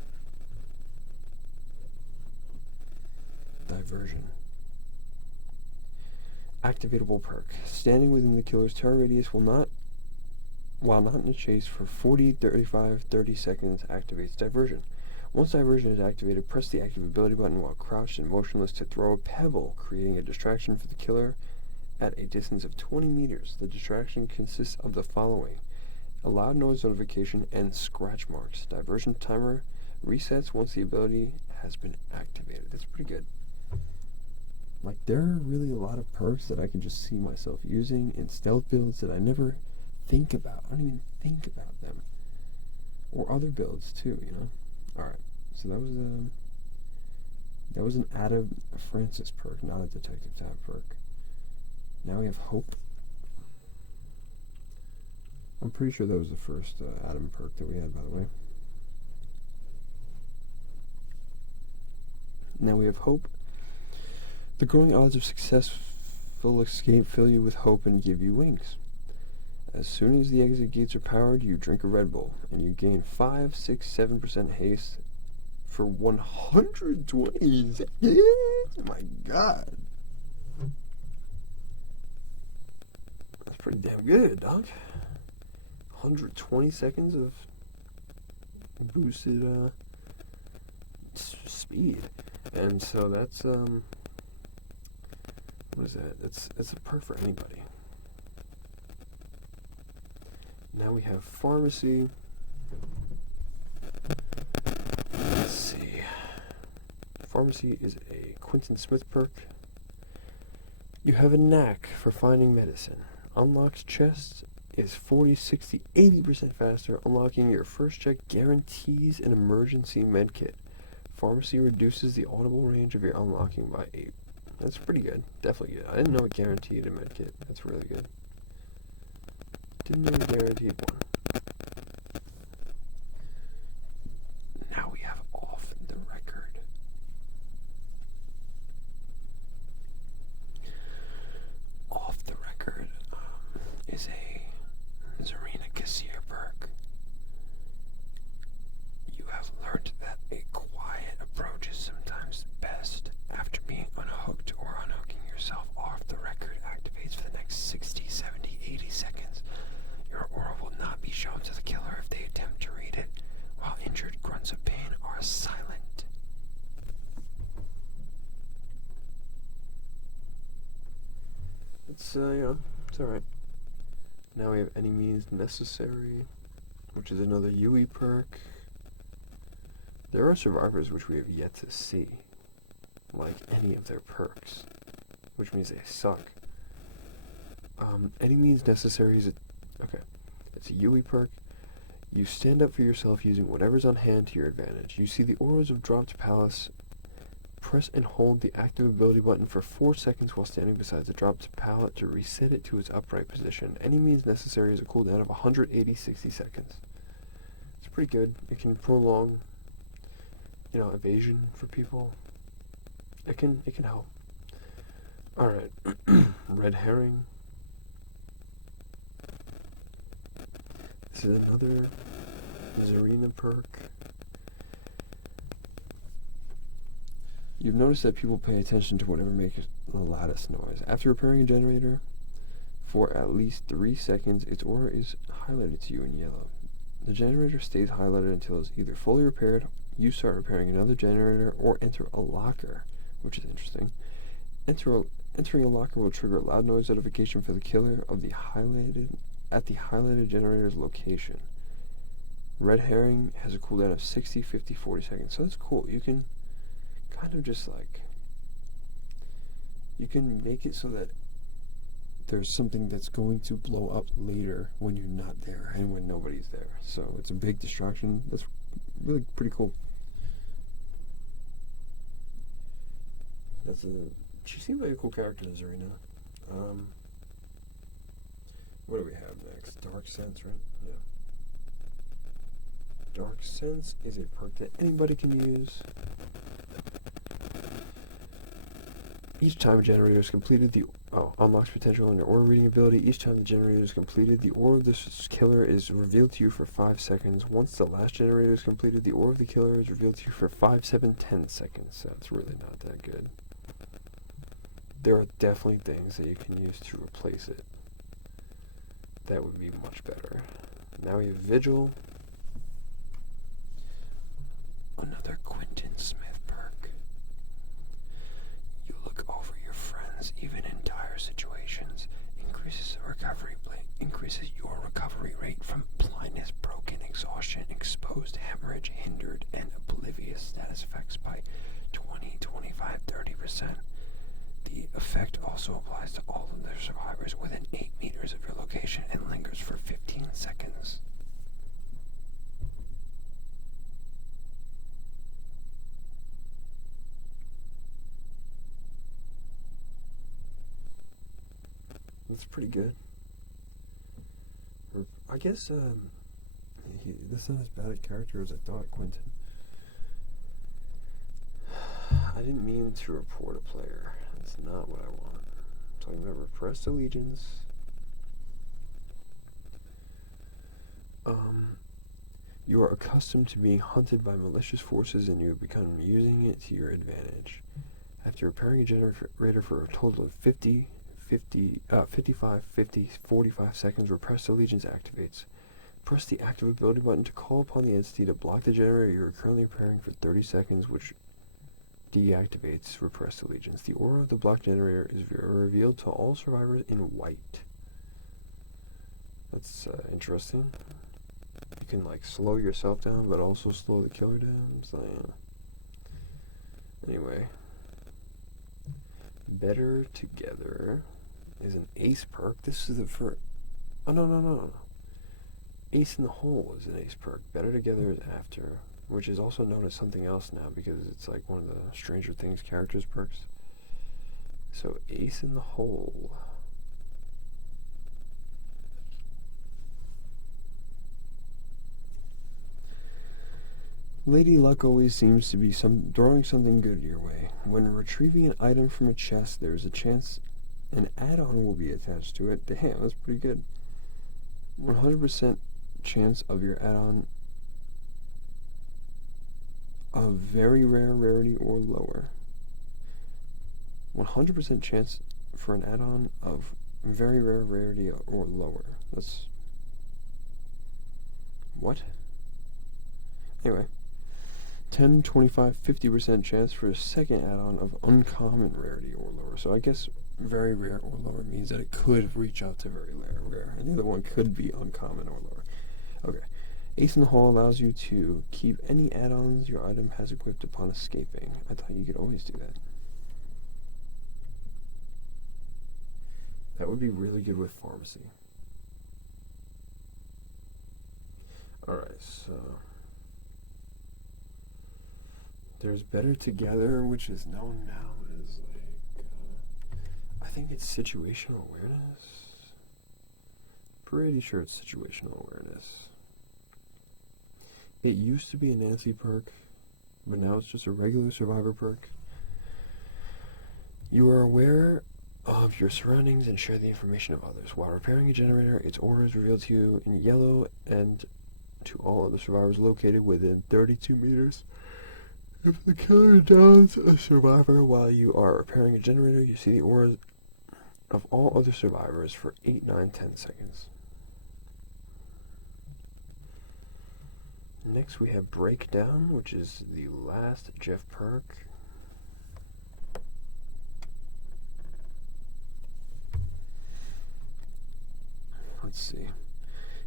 Diversion. Activatable perk. Standing within the killer's terror radius while not in a chase for 40, 35, 30 seconds activates Diversion. Once Diversion is activated, press the active ability button while crouched and motionless to throw a pebble, creating a distraction for the killer at a distance of 20 meters. The distraction consists of the following: a loud noise notification and scratch marks. Diversion timer resets once the ability has been activated. That's pretty good. Like, there are really a lot of perks that I can just see myself using in stealth builds that I never think about. I don't even think about them. Or other builds, too, you know? Alright, so that was an Adam Francis perk, not a Detective Tab perk. Now we have Hope. I'm pretty sure that was the first Adam perk that we had, by the way. Now we have Hope. The growing odds of successful escape fill you with hope and give you wings. As soon as the exit gates are powered, you drink a Red Bull, and you gain 5, 6, 7% haste for 120 seconds. Oh my god. That's pretty damn good, dog. 120 seconds of boosted speed. And so that's what is that? It's a perk for anybody. Now we have Pharmacy. Let's see. Pharmacy is a Quentin Smith perk. You have a knack for finding medicine. Unlocks chests is 40, 60, 80% faster. Unlocking your first check guarantees an emergency medkit. Pharmacy reduces the audible range of your unlocking by 8. That's pretty good. Definitely good. I didn't know it guaranteed a medkit. That's really good. Didn't know it guaranteed one. Now we have Off the Record. Off the Record is a Zarina Kassir perk. You have learned that a quiet approach is sometimes best after being unhooked or unhooking yourself it's, it's alright. Now we have any means necessary, which is another UE perk. There are survivors which we have yet to see, like any of their perks, which means they suck. Any means necessary is it's a UE perk. You stand up for yourself using whatever's on hand to your advantage. You see the auras of dropped palace. Press and hold the active ability button for 4 seconds while standing beside the dropped pallet to reset it to its upright position. Any means necessary is a cooldown of 180-60 seconds. It's pretty good. It can prolong, evasion for people. It can help. Alright. Red herring. This is another Zarina perk. You've noticed that people pay attention to whatever makes the loudest noise. After repairing a generator for at least 3 seconds, its aura is highlighted to you in yellow. The generator stays highlighted until it's either fully repaired, you start repairing another generator, or enter a locker, which is interesting. Entering a locker will trigger a loud noise notification for the killer of the highlighted generator's location. Red herring has a cooldown of 60, 50, 40 seconds, so that's cool. You can kind of just you can make it so that there's something that's going to blow up later when you're not there and when nobody's there. So it's a big distraction. That's really pretty cool. She seems like a cool character, Zarina. What do we have next? Dark Sense, right? Yeah. Dark Sense is a perk that anybody can use. Each time a generator is completed, unlocks potential on your aura reading ability. Each time the generator is completed, the aura of this killer is revealed to you for 5 seconds. Once the last generator is completed, the aura of the killer is revealed to you for 5, 7, 10 seconds. That's really not that good. There are definitely things that you can use to replace it. That would be much better. Now we have Vigil. Another Quentin Smith perk. You look over your friends, even in dire situations. Increases your recovery rate from blindness, broken, exhaustion, exposed, hemorrhage, hindered, and oblivious status effects by 20, 25, 30%. The effect also applies to all of the survivors within 8 meters of your location and lingers for 15 seconds. That's pretty good. I guess that's not as bad a character as I thought, Quentin. I didn't mean to report a player. That's not what I want. I'm talking about repressed allegiance. You are accustomed to being hunted by malicious forces and you have become using it to your advantage. After repairing a generator for a total of 55, 50, 45 seconds, repressed allegiance activates. Press the active ability button to call upon the entity to block the generator you are currently repairing for 30 seconds, which deactivates repressed allegiance. The aura of the blocked generator is revealed to all survivors in white. That's interesting. You can slow yourself down, but also slow the killer down. So, anyway, Better Together is an ace perk. This is no. Ace in the Hole is an ace perk. Better Together is after, which is also known as something else now because it's one of the Stranger Things characters perks. So Ace in the Hole. Lady Luck always seems to be throwing something good your way. When retrieving an item from a chest, there's a chance an add-on will be attached to it. Damn, that's pretty good. 100% chance of your add-on of very rare rarity or lower. 100% chance for an add-on of very rare rarity or lower. That's... what? Anyway. 10, 25, 50% chance for a second add-on of uncommon rarity or lower. So I guess very rare or lower means that it could reach out to very rare, and the other one could be uncommon or lower. Okay. Ace in the Hole allows you to keep any add-ons your item has equipped upon escaping. I thought you could always do that. That would be really good with pharmacy. Alright, so there's Better Together, which is known now as I think it's situational awareness. Pretty sure it's situational awareness. It used to be a Nancy perk, but now it's just a regular survivor perk. You are aware of your surroundings and share the information of others. While repairing a generator, its aura is revealed to you in yellow and to all other survivors located within 32 meters. If the killer downs a survivor while you are repairing a generator, you see the auras of all other survivors for 8, 9, 10 seconds. Next we have Breakdown, which is the last Jeff perk. Let's see.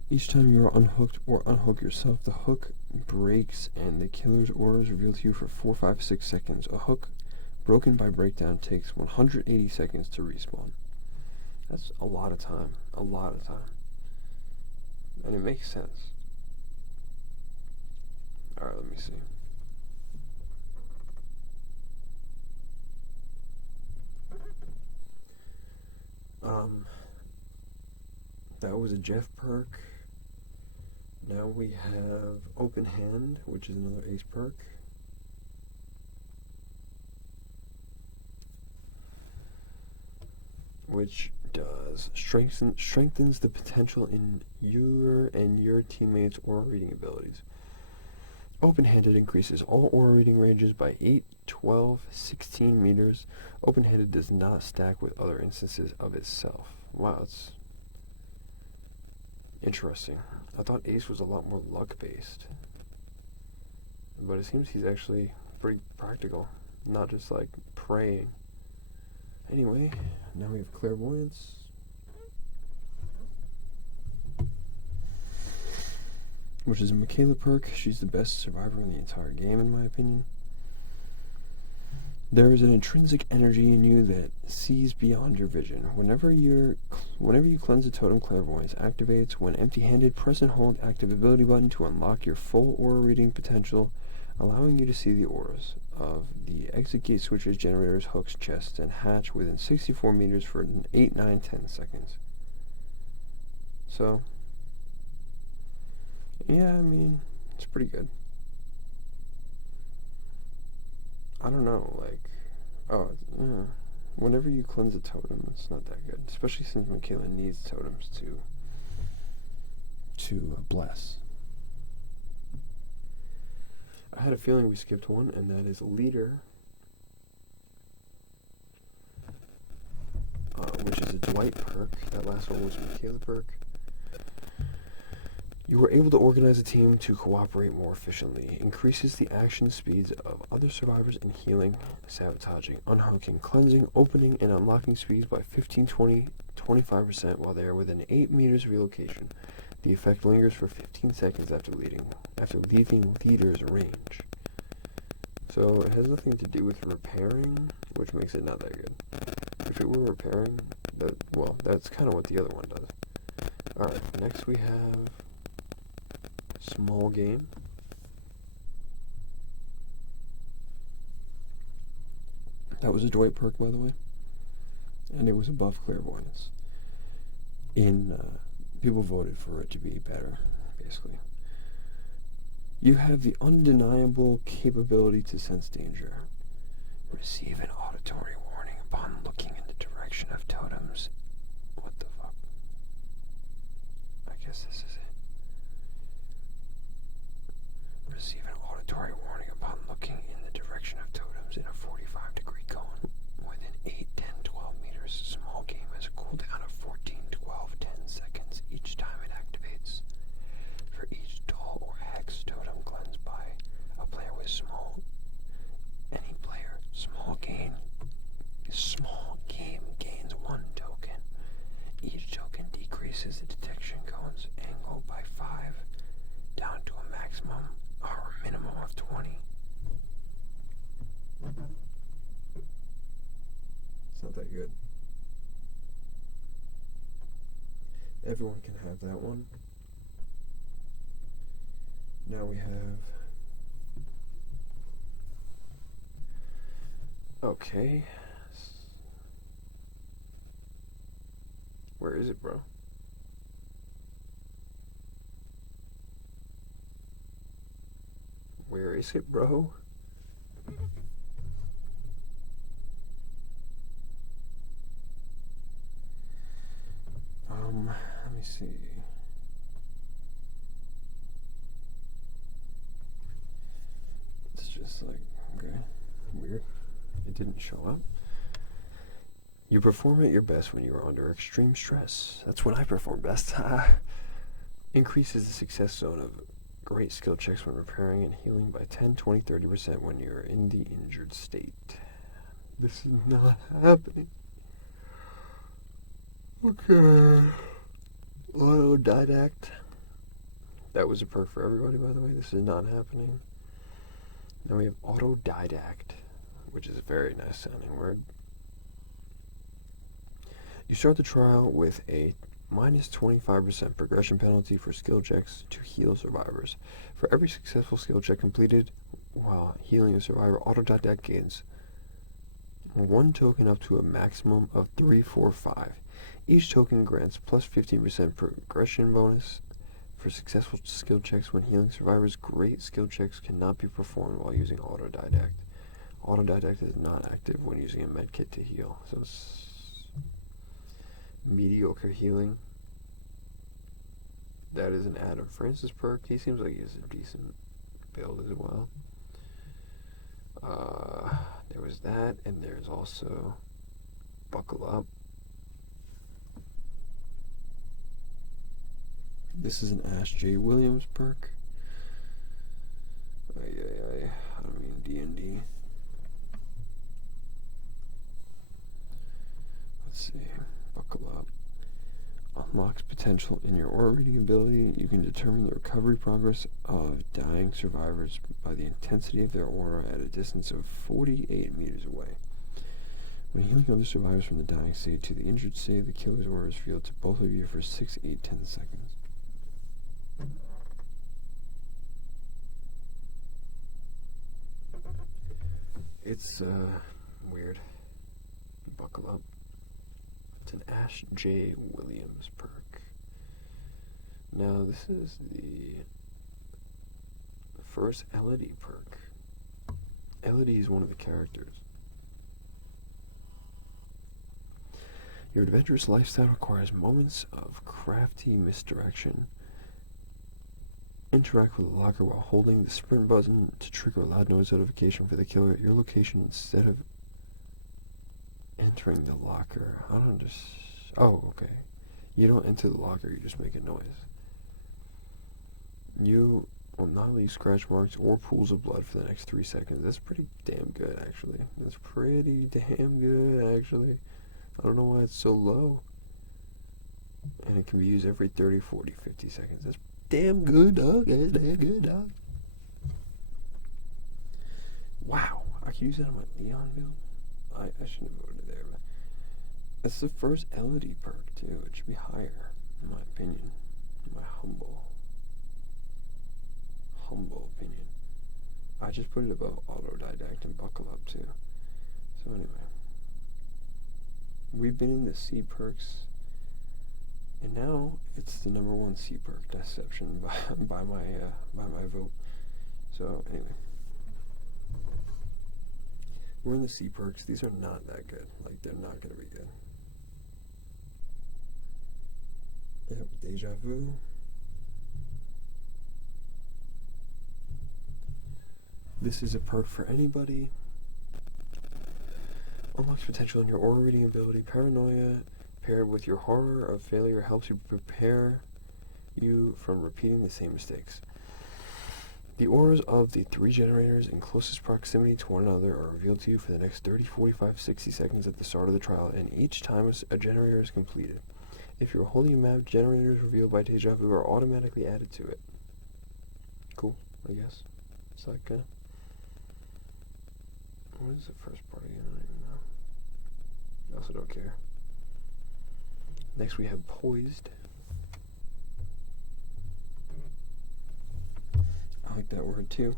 Each time you are unhooked or unhook yourself, the hook breaks and the killer's aura is revealed to you for 4, 5, 6 seconds. A hook broken by Breakdown takes 180 seconds to respawn. That's a lot of time. A lot of time. And it makes sense. Alright, let me see. That was a Jeff perk. Now we have Open Hand, which is another Ace perk. Which does strengthens the potential in your and your teammates' aura reading abilities. Open-handed increases all aura reading ranges by 8, 12, 16 meters. Open-handed does not stack with other instances of itself. Wow, it's interesting. I thought Ace was a lot more luck-based. But it seems he's actually pretty practical, not just like praying. Anyway, now we have Clairvoyance. Which is a Michaela perk. She's the best survivor in the entire game, in my opinion. There is an intrinsic energy in you that sees beyond your vision. Whenever you cleanse a totem, Clairvoyance activates. When empty-handed, press and hold active ability button to unlock your full aura reading potential, allowing you to see the auras of the exit gate switches, generators, hooks, chests, and hatch within 64 meters for 8, 9, 10 seconds. So, yeah, I mean, it's pretty good. I don't know, like, whenever you cleanse a totem, it's not that good. Especially since Michaela needs totems to bless. I had a feeling we skipped one, and that is Leader, which is a Dwight perk. That last one was a Michaela perk. You were able to organize a team to cooperate more efficiently. Increases the action speeds of other survivors in healing, sabotaging, unhooking, cleansing, opening, and unlocking speeds by 15, 20, 25% while they are within 8 meters of relocation. The effect lingers for 15 seconds after leaving leader's range. So it has nothing to do with repairing, which makes it not that good. If it were repairing, that's kind of what the other one does. Alright, next we have Small Game. That was a Dwight perk, by the way. And it was above Clairvoyance. People voted for it to be better, basically. You have the undeniable capability to sense danger. Receive an auditory warning upon looking in the direction of totems. What the fuck? I guess this is it. Receive an auditory warning upon looking in the direction of totems in a 45-degree cone within 8, 10, 12 meters. Small Game has a cooldown of 14, 12, 10 seconds each time it activates. For each dull or hex totem cleansed by a player with any player, Small Game gains maximum or minimum of 20. It's not that good. Everyone can have that one. Now we have... Okay. Where is it, bro? Where is it, bro? Let me see. It's just like, okay, weird. It didn't show up. You perform at your best when you are under extreme stress. That's when I perform best. Increases the success zone of great skill checks when repairing and healing by 10, 20, 30% when you're in the injured state. This is not happening. Okay. Autodidact. That was a perk for everybody, by the way. This is not happening. Now we have autodidact, which is a very nice sounding word. You start the trial with a minus 25% progression penalty for skill checks to heal survivors. For every successful skill check completed while healing a survivor, autodidact gains 1 token up to a maximum of 3, 4, 5. Each token grants plus 15% progression bonus for successful skill checks when healing survivors. Great skill checks cannot be performed while using autodidact. Autodidact is not active when using a medkit to heal, so it's mediocre healing. That is an Adam Francis perk. He seems like he has a decent build as well. There was that, and there's also Buckle Up. This is an Ash J. Williams perk. I don't mean D&D. Let's see. Buckle Up. Unlocks potential in your aura reading ability. You can determine the recovery progress of dying survivors by the intensity of their aura at a distance of 48 meters away. When healing other survivors from the dying state to the injured state, the killer's aura is revealed to both of you for 6, 8, 10 seconds. It's weird. Buckle Up. It's an Ash J. Williams perk. Now, this is the first Elodie perk. Elodie is one of the characters. Your adventurous lifestyle requires moments of crafty misdirection. Interact with the locker while holding the sprint button to trigger a loud noise notification for the killer at your location instead of entering the locker. I don't understand. Oh, okay. You don't enter the locker, you just make a noise. You will not leave scratch marks or pools of blood for the next 3 seconds. That's pretty damn good, actually. That's pretty damn good, actually. I don't know why it's so low. And it can be used every 30, 40, 50 seconds. That's damn good, dog. That's damn good, dog. Wow. I can use that on my Leon build. I shouldn't have voted there, but that's the first Elodie perk, too. It should be higher, in my opinion. In my humble opinion. I just put it above autodidact and buckle up, too. So anyway. We've been in the C perks, and now it's the number 1 C perk, Deception, by my vote. So anyway. We're in the C perks. These are not that good. Like, they're not going to be good. Yep, Deja Vu. This is a perk for anybody. Unlocks potential in your aura reading ability. Paranoia, paired with your horror of failure, helps you prepare you from repeating the same mistakes. The auras of the 3 generators in closest proximity to one another are revealed to you for the next 30, 45, 60 seconds at the start of the trial, and each time a generator is completed. If you're holding a map, generators revealed by Deja Vu are automatically added to it. Cool. I guess. It's like, what is the first part again? I don't even know. I also don't care. Next we have poised. I like that word too.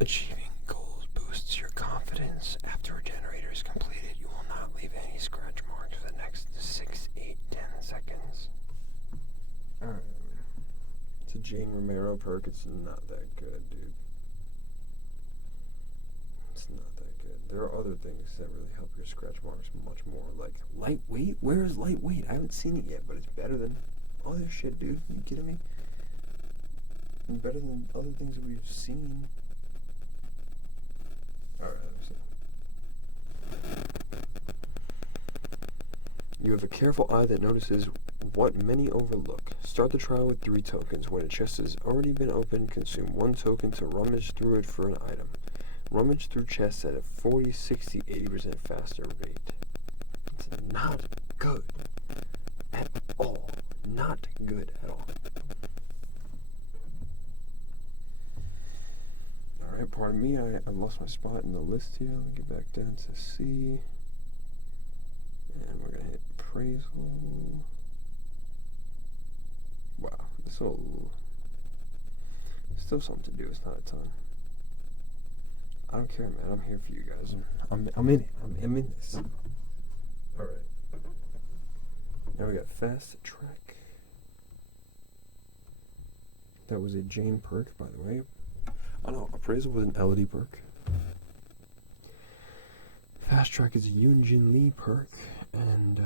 Achieving goals boosts your confidence. After a generator is completed, you will not leave any scratch marks for the next 6, 8, 10 seconds. Alright, it's a Jane Romero perk. It's not that good, dude. It's not that good. There are other things that really help your scratch marks much more. Like lightweight? Where is lightweight? I haven't seen it yet, but it's better than other shit, dude. Are you kidding me? It's better than other things that we've seen. Alright, let me see. You have a careful eye that notices what many overlook. Start the trial with 3 tokens. When a chest has already been opened, consume 1 token to rummage through it for an item. Rummage through chests at a 40, 60, 80% faster rate. It's not good at all. Not good at all. Alright, pardon me, I lost my spot in the list here. Let me get back down to C. And we're going to hit appraisal. Wow, still something to do. It's not a ton. I don't care, man. I'm here for you guys. I'm in it. I'm in this. Alright. Now we got fast track. That was a Jane perk, by the way. Oh no, appraisal was an Elodie perk. Fast track is a Yoonjin Lee perk, and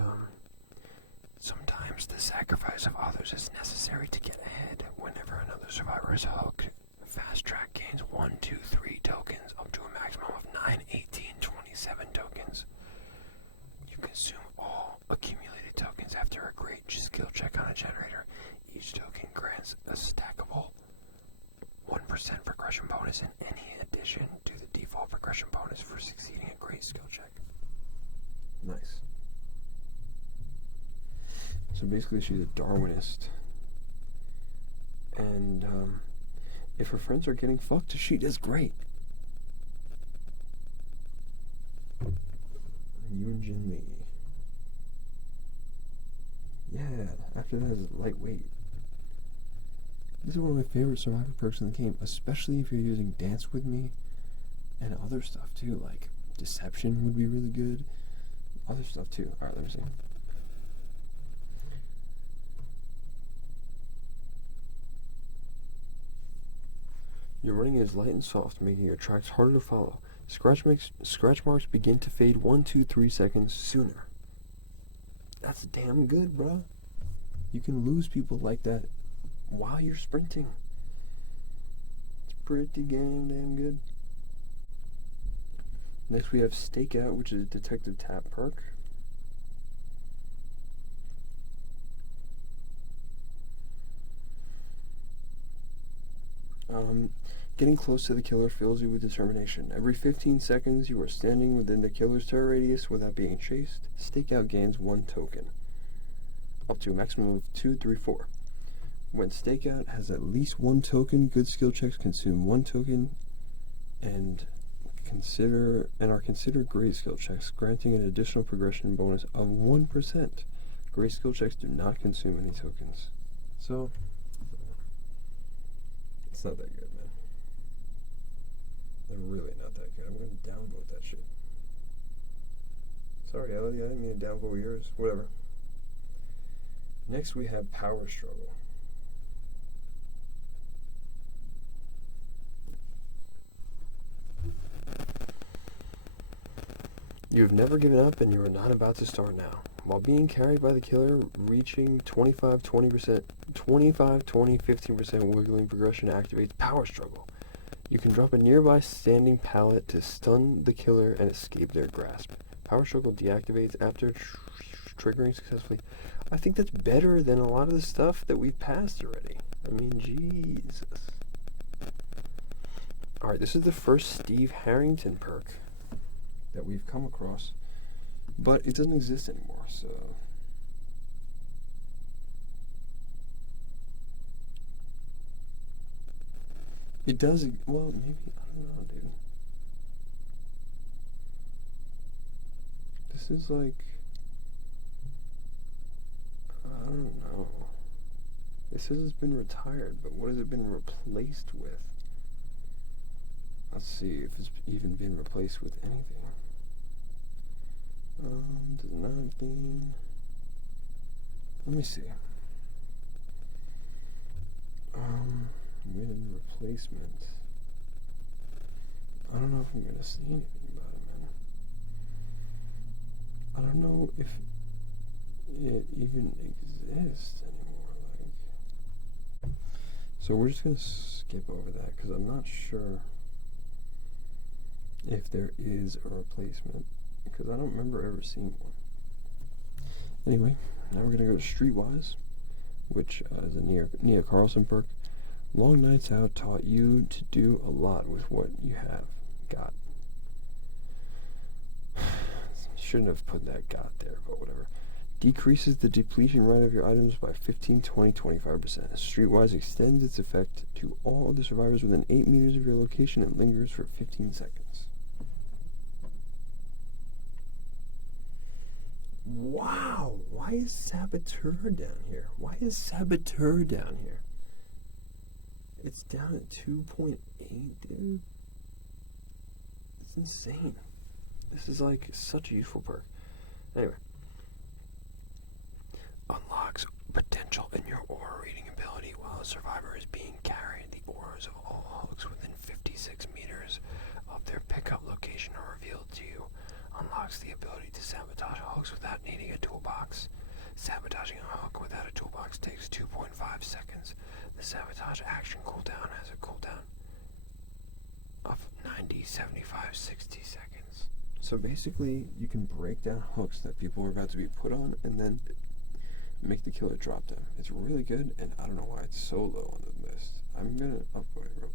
sometimes the sacrifice of others is necessary to get ahead. Whenever another survivor is hooked, fast track gains 1, 2, 3 tokens, up to a maximum of 9, 18, 27 tokens. You consume all accumulated tokens after a great skill check on a generator. Each token grants a stackable 1% progression bonus in any addition to the default progression bonus for succeeding a great skill check. Nice. So basically she's a Darwinist. And if her friends are getting fucked, she does great. Yoonjin Lee. Yeah, after that is lightweight. This is one of my favorite survivor perks in the game, especially if you're using Dance With Me and other stuff too, like Deception would be really good. Other stuff too. Alright, let me see. Your running is light and soft, making your tracks harder to follow. Scratch marks begin to fade 1, 2, 3 seconds sooner. That's damn good, bruh. You can lose people like that while you're sprinting. It's pretty damn good. Next we have Stakeout, which is a Detective Tap perk. Getting close to the killer fills you with determination. Every 15 seconds you are standing within the killer's terror radius without being chased. Stakeout gains 1 token, up to a maximum of 2, 3, 4. When Stakeout has at least 1 token, good skill checks consume 1 token and are considered great skill checks, granting an additional progression bonus of 1%. Great skill checks do not consume any tokens. So, it's not that good, man. They're really not that good. I'm going to downvote that shit. Sorry, Elodie, I didn't mean to downvote yours. Whatever. Next we have Power Struggle. You have never given up and you are not about to start now. While being carried by the killer, reaching 25, 20, 15% wiggling progression activates Power Struggle. You can drop a nearby standing pallet to stun the killer and escape their grasp. Power Struggle deactivates after triggering successfully. I think that's better than a lot of the stuff that we've passed already. I mean, Jesus. Alright, this is the first Steve Harrington perk that we've come across, but it doesn't exist anymore, so It does. Well, maybe. I don't know, dude. This is like. I don't know. It says it's been retired, but what has it been replaced with? Let's see if it's even been replaced with anything. Does not been. Let me see. With replacement. I don't know if I'm gonna see anything about it, man. I don't know if it even exists anymore. Like, so we're just gonna skip over that because I'm not sure if there is a replacement because I don't remember ever seeing one. Anyway, now we're gonna go to Streetwise, which is a Nia Carlson perk. Long nights out taught you to do a lot with what you have got. Shouldn't have put that got there, but whatever. Decreases the depletion rate of your items by 15, 20, 25%. Streetwise extends its effect to all the survivors within 8 meters of your location and lingers for 15 seconds. Wow! Why is Saboteur down here? Why is Saboteur down here? It's down at 2.8, dude. It's insane. This is like such a useful perk. Anyway. Unlocks potential in your aura reading ability while a survivor is being carried. The auras of all hooks within 56 meters of their pickup location are revealed to you. Unlocks the ability to sabotage hooks without needing a toolbox. Sabotaging a hook without a toolbox takes 2.5 seconds. The sabotage action cooldown has a cooldown of 90, 75, 60 seconds. So basically, you can break down hooks that people are about to be put on and then make the killer drop them. It's really good, and I don't know why it's so low on the list. I'm going to upvote it real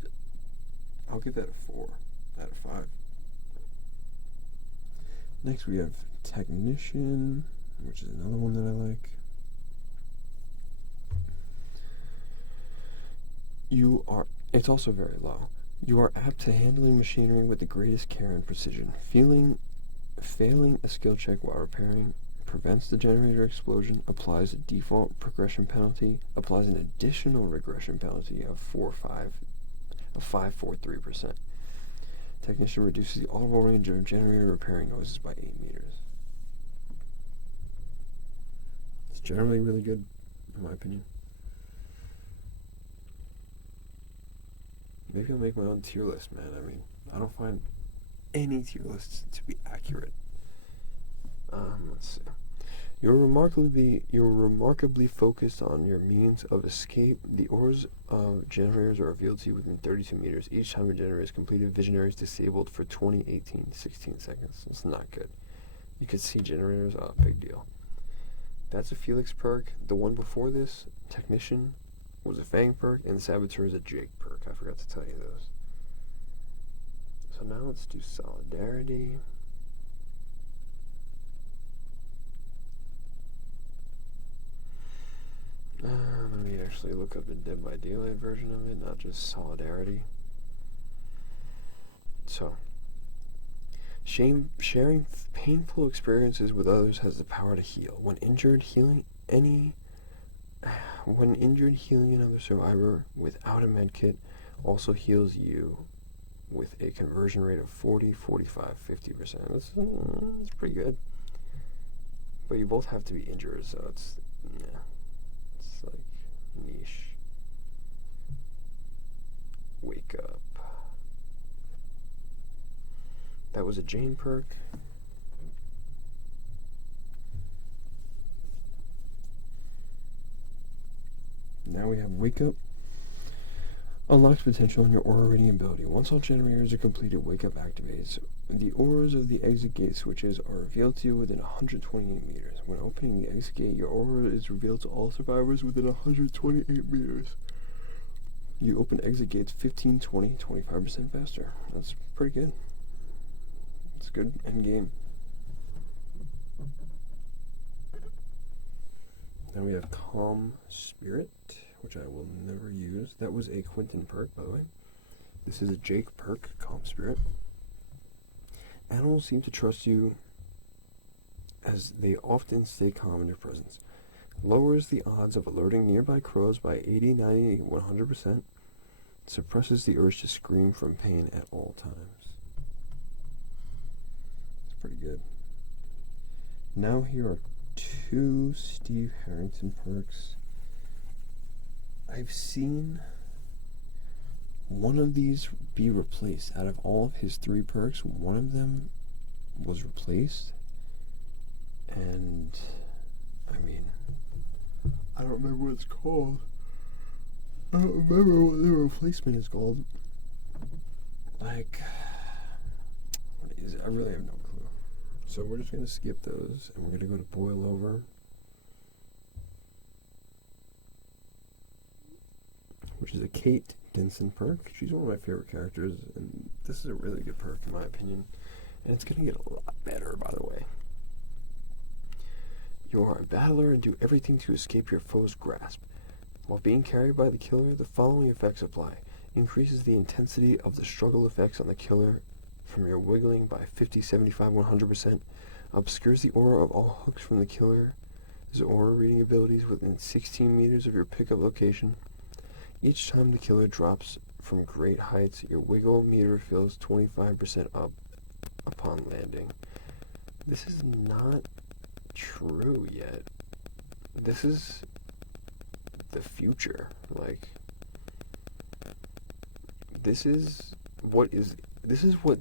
quick. I'll give that a 4 out of 5. Next we have Technician, which is another one that I like. It's also very low. You are apt to handling machinery with the greatest care and precision. Failing a skill check while repairing prevents the generator explosion, applies a default progression penalty, applies an additional regression penalty of 5.43%. Technician reduces the audible range of generator repairing noises by 8 meters. It's generally really good, in my opinion. Maybe I'll make my own tier list, man. I mean, I don't find any tier lists to be accurate. Let's see. You're remarkably focused on your means of escape. The auras of generators are revealed to you within 32 meters. Each time a generator is completed, Visionary is disabled for 20, 18, 16 seconds. It's not good. You could see generators, big deal. That's a Felix perk. The one before this, Technician, was a Fang perk, and Saboteur is a Jake perk. I forgot to tell you those. So now let's do Solidarity. Let me actually look up the Dead by Daylight version of it, not just Solidarity. So, sharing painful experiences with others has the power to heal. When injured, healing another survivor without a medkit also heals you with a conversion rate of 40, 45, 50%. That's pretty good. But you both have to be injured, so it's like niche. Wake up. That was a Jane perk. Now we have Wake Up. Unlocks potential in your aura reading ability. Once all generators are completed, Wake Up activates. The auras of the exit gate switches are revealed to you within 128 meters. When opening the exit gate, your aura is revealed to all survivors within 128 meters. You open exit gates 15, 20, 25% faster. That's pretty good. It's good endgame. Then we have Calm Spirit, which I will never use. That was a Quentin perk, by the way. This is a Jake perk, Calm Spirit. Animals seem to trust you as they often stay calm in your presence. Lowers the odds of alerting nearby crows by 80, 90, 100%. Suppresses the urge to scream from pain at all times. That's pretty good. Now here are 2 Steve Harrington perks. I've seen one of these be replaced. Out of all of his 3 perks, one of them was replaced. And, I mean, I don't remember what it's called. I don't remember what the replacement is called. Like, what is it? I really have no clue. So we're just going to skip those, and we're going to go to Boil Over. Which is a Kate Denson perk. She's one of my favorite characters, and this is a really good perk in my opinion. And it's going to get a lot better, by the way. You are a battler and do everything to escape your foe's grasp. While being carried by the killer, the following effects apply. Increases the intensity of the struggle effects on the killer from your wiggling by 50, 75, 100%. Obscures the aura of all hooks from the killer's aura reading abilities within 16 meters of your pickup location. Each time the killer drops from great heights, your wiggle meter fills 25% up upon landing. This is not true yet. This is the future. Like, this is what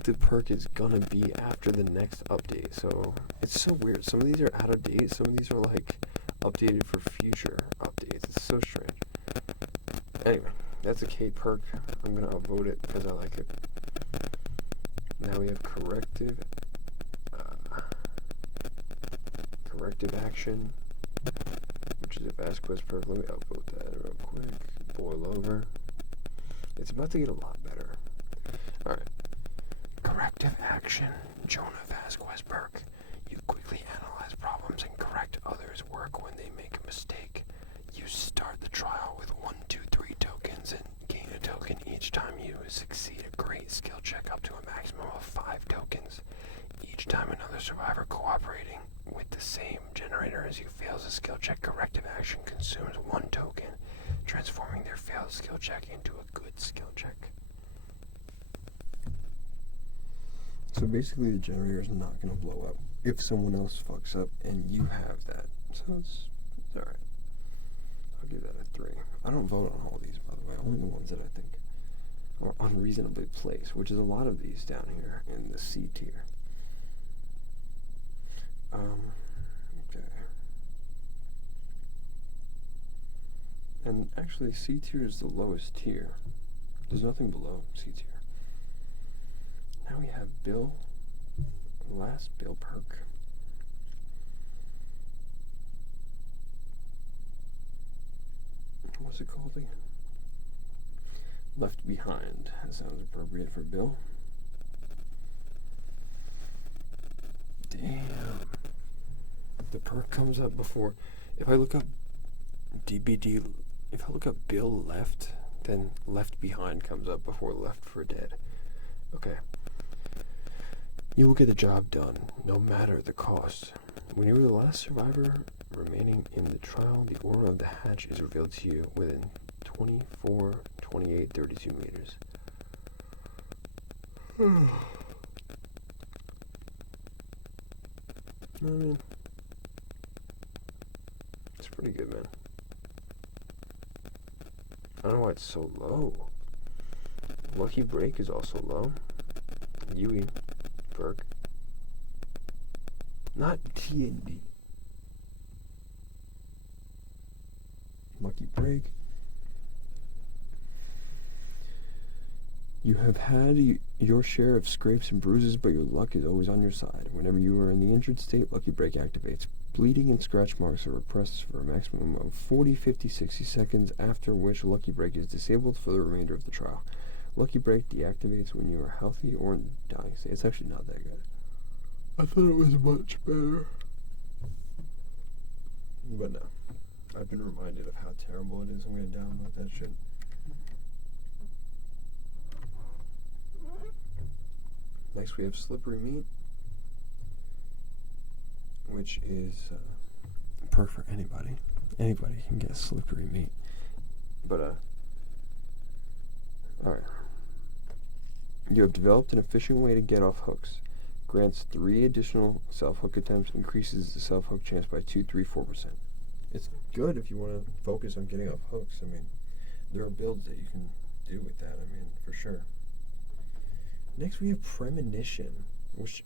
the perk is gonna be after the next update. So it's so weird. Some of these are out of date. Some of these are like updated for future updates. It's so strange. Anyway, that's a K perk. I'm gonna upvote it because I like it. Now we have corrective action, which is a fast quest perk. Let me upvote that real quick. Boil Over. It's about to get a lot better. Alright. Corrective action. Jonah fast quest perk. You quickly analyze problems and correct others' work when they make a mistake. You start the trial with 1, 2, 3 tokens and gain a token each time you succeed a great skill check up to a maximum of 5 tokens. Each time another survivor cooperating with the same generator as you fails a skill check, corrective action consumes 1 token, transforming their failed skill check into a good skill check. So basically the generator is not going to blow up if someone else fucks up and you have that. So it's alright. I'll give that a 3. I don't vote on all these, by the way. Only the ones that I think are unreasonably placed, which is a lot of these down here in the C tier. Okay. And actually, C tier is the lowest tier. There's nothing below C tier. Now we have Bill. Last Bill perk. What's it called again? Left Behind. That sounds appropriate for Bill. Damn. The perk comes up before. If I look up DBD, if I look up Bill Left, then Left Behind comes up before Left for Dead. Okay. You will get the job done, no matter the cost. When you are the last survivor remaining in the trial, the aura of the hatch is revealed to you within 24, 28, 32 meters. I mean, it's pretty good, man. I don't know why it's so low. Lucky Break is also low. Yui perk. Not TND. Lucky Break. You have had your share of scrapes and bruises, but your luck is always on your side. Whenever you are in the injured state, Lucky Break activates. Bleeding and scratch marks are repressed for a maximum of 40, 50, 60 seconds, after which Lucky Break is disabled for the remainder of the trial. Lucky Break deactivates when you are healthy or in dying state. It's actually not that good. I thought it was much better. But no. I've been reminded of how terrible it is. I'm going to download that shit. Next we have slippery meat, which is a perk for anybody. Anybody can get slippery meat. But, alright. You have developed an efficient way to get off hooks. Grants 3 additional self-hook attempts, increases the self-hook chance by 2, 3, 4%. It's good if you want to focus on getting off hooks. I mean, there are builds that you can do with that, I mean, for sure. Next we have premonition, which,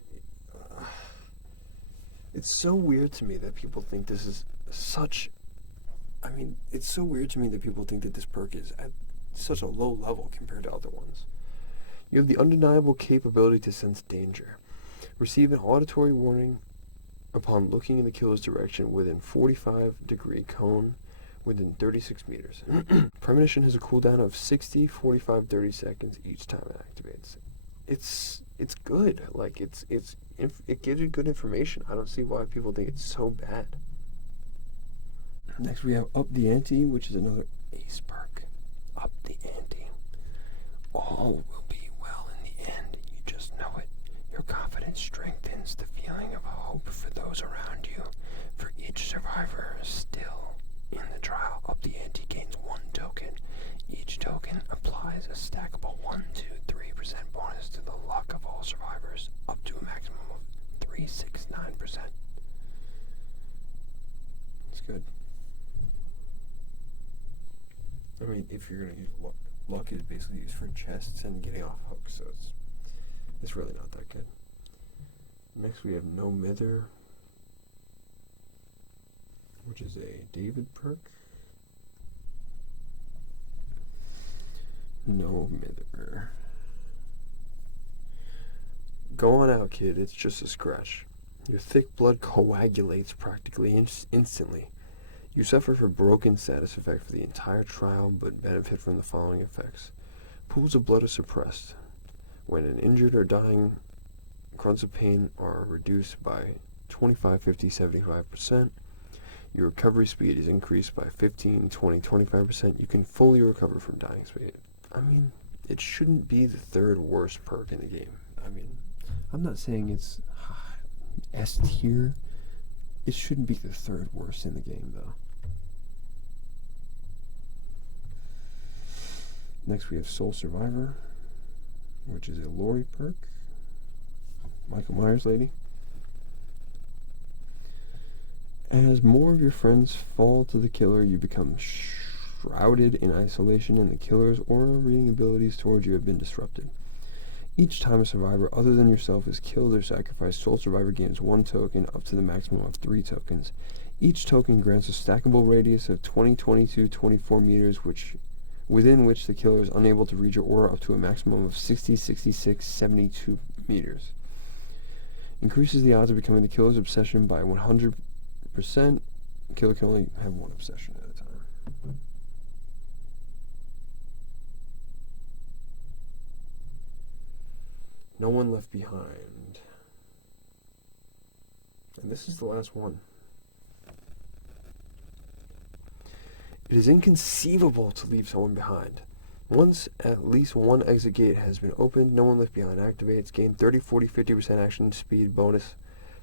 it's so weird to me that people think this is such, I mean, it's so weird to me that people think that this perk is at such a low level compared to other ones. You have the undeniable capability to sense danger. Receive an auditory warning upon looking in the killer's direction within 45-degree cone within 36 meters. Premonition has a cooldown of 60, 45, 30 seconds each time it activates. It's good. Like, it gives you good information. I don't see why people think it's so bad. Next we have Up the Ante, which is another ace perk. Up the Ante. All will be well in the end. You just know it. Your confidence strengthens the feeling of hope for those around you. For each survivor still in the trial, Up the Ante gains 1 token. Each token applies a stackable 1, 2, 3% bonus to the luck of all survivors, up to a maximum of 369%. It's good. I mean, if you're going to use luck, luck is basically used for chests and getting off hooks, so it's really not that good. Next we have No Mither, which is a David perk. No Mither. Go on out, kid. It's just a scratch. Your thick blood coagulates practically instantly. You suffer from broken status effect for the entire trial, but benefit from the following effects. Pools of blood are suppressed. When an injured or dying, grunts of pain are reduced by 25, 50, 75%. Your recovery speed is increased by 15, 20, 25%. You can fully recover from dying speed. I mean, it shouldn't be the 3rd worst perk in the game. I mean, I'm not saying it's S tier. It shouldn't be the 3rd worst in the game, though. Next we have Soul Survivor, which is a Lori perk. Michael Myers lady. As more of your friends fall to the killer, you become shrouded in isolation, and the killer's aura reading abilities towards you have been disrupted. Each time a survivor other than yourself is killed or sacrificed, Soul Survivor gains 1 token up to the maximum of 3 tokens. Each token grants a stackable radius of 20, 22, 24 meters, within which the killer is unable to read your aura up to a maximum of 60, 66, 72 meters. Increases the odds of becoming the killer's obsession by 100%. The killer can only have 1 obsession at a time. No One Left Behind. And this is the last one. It is inconceivable to leave someone behind. Once at least one exit gate has been opened, No One Left Behind activates. Gain 30, 40, 50% action speed bonus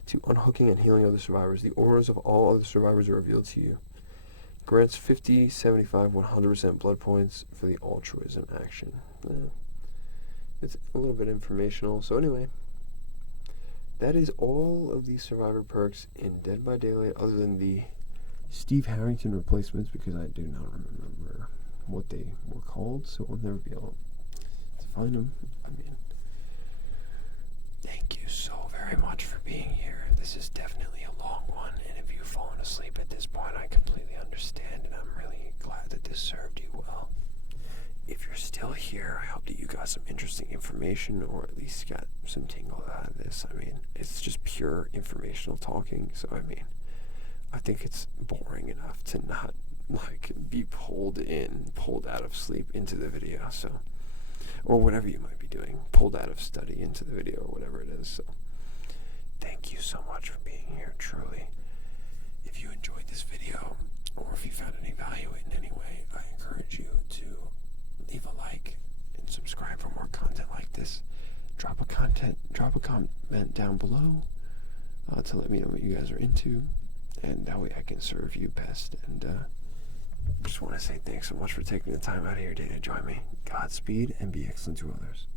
to unhooking and healing other survivors. The auras of all other survivors are revealed to you. Grants 50, 75, 100% blood points for the altruism action. It's a little bit informational. So anyway, that is all of these survivor perks in Dead by Daylight, other than the Steve Harrington replacements, because I do not remember what they were called, so I'll never be able to find them. I mean, thank you so very much for being here. This is definitely a long one, and if you've fallen asleep at this point, I completely understand, and I'm really glad that this served you well. If you're still here, I hope that you got some interesting information, or at least got some tingles out of this. I mean, it's just pure informational talking, so I mean, I think it's boring enough to not, be pulled out of sleep into the video, so, or whatever you might be doing, pulled out of study into the video, or whatever it is, so, thank you so much for being here, truly. If you enjoyed this video, or if you found comment down below to let me know what you guys are into, and that way I can serve you best. And just want to say thanks so much for taking the time out of your day to join me. Godspeed, and be excellent to others.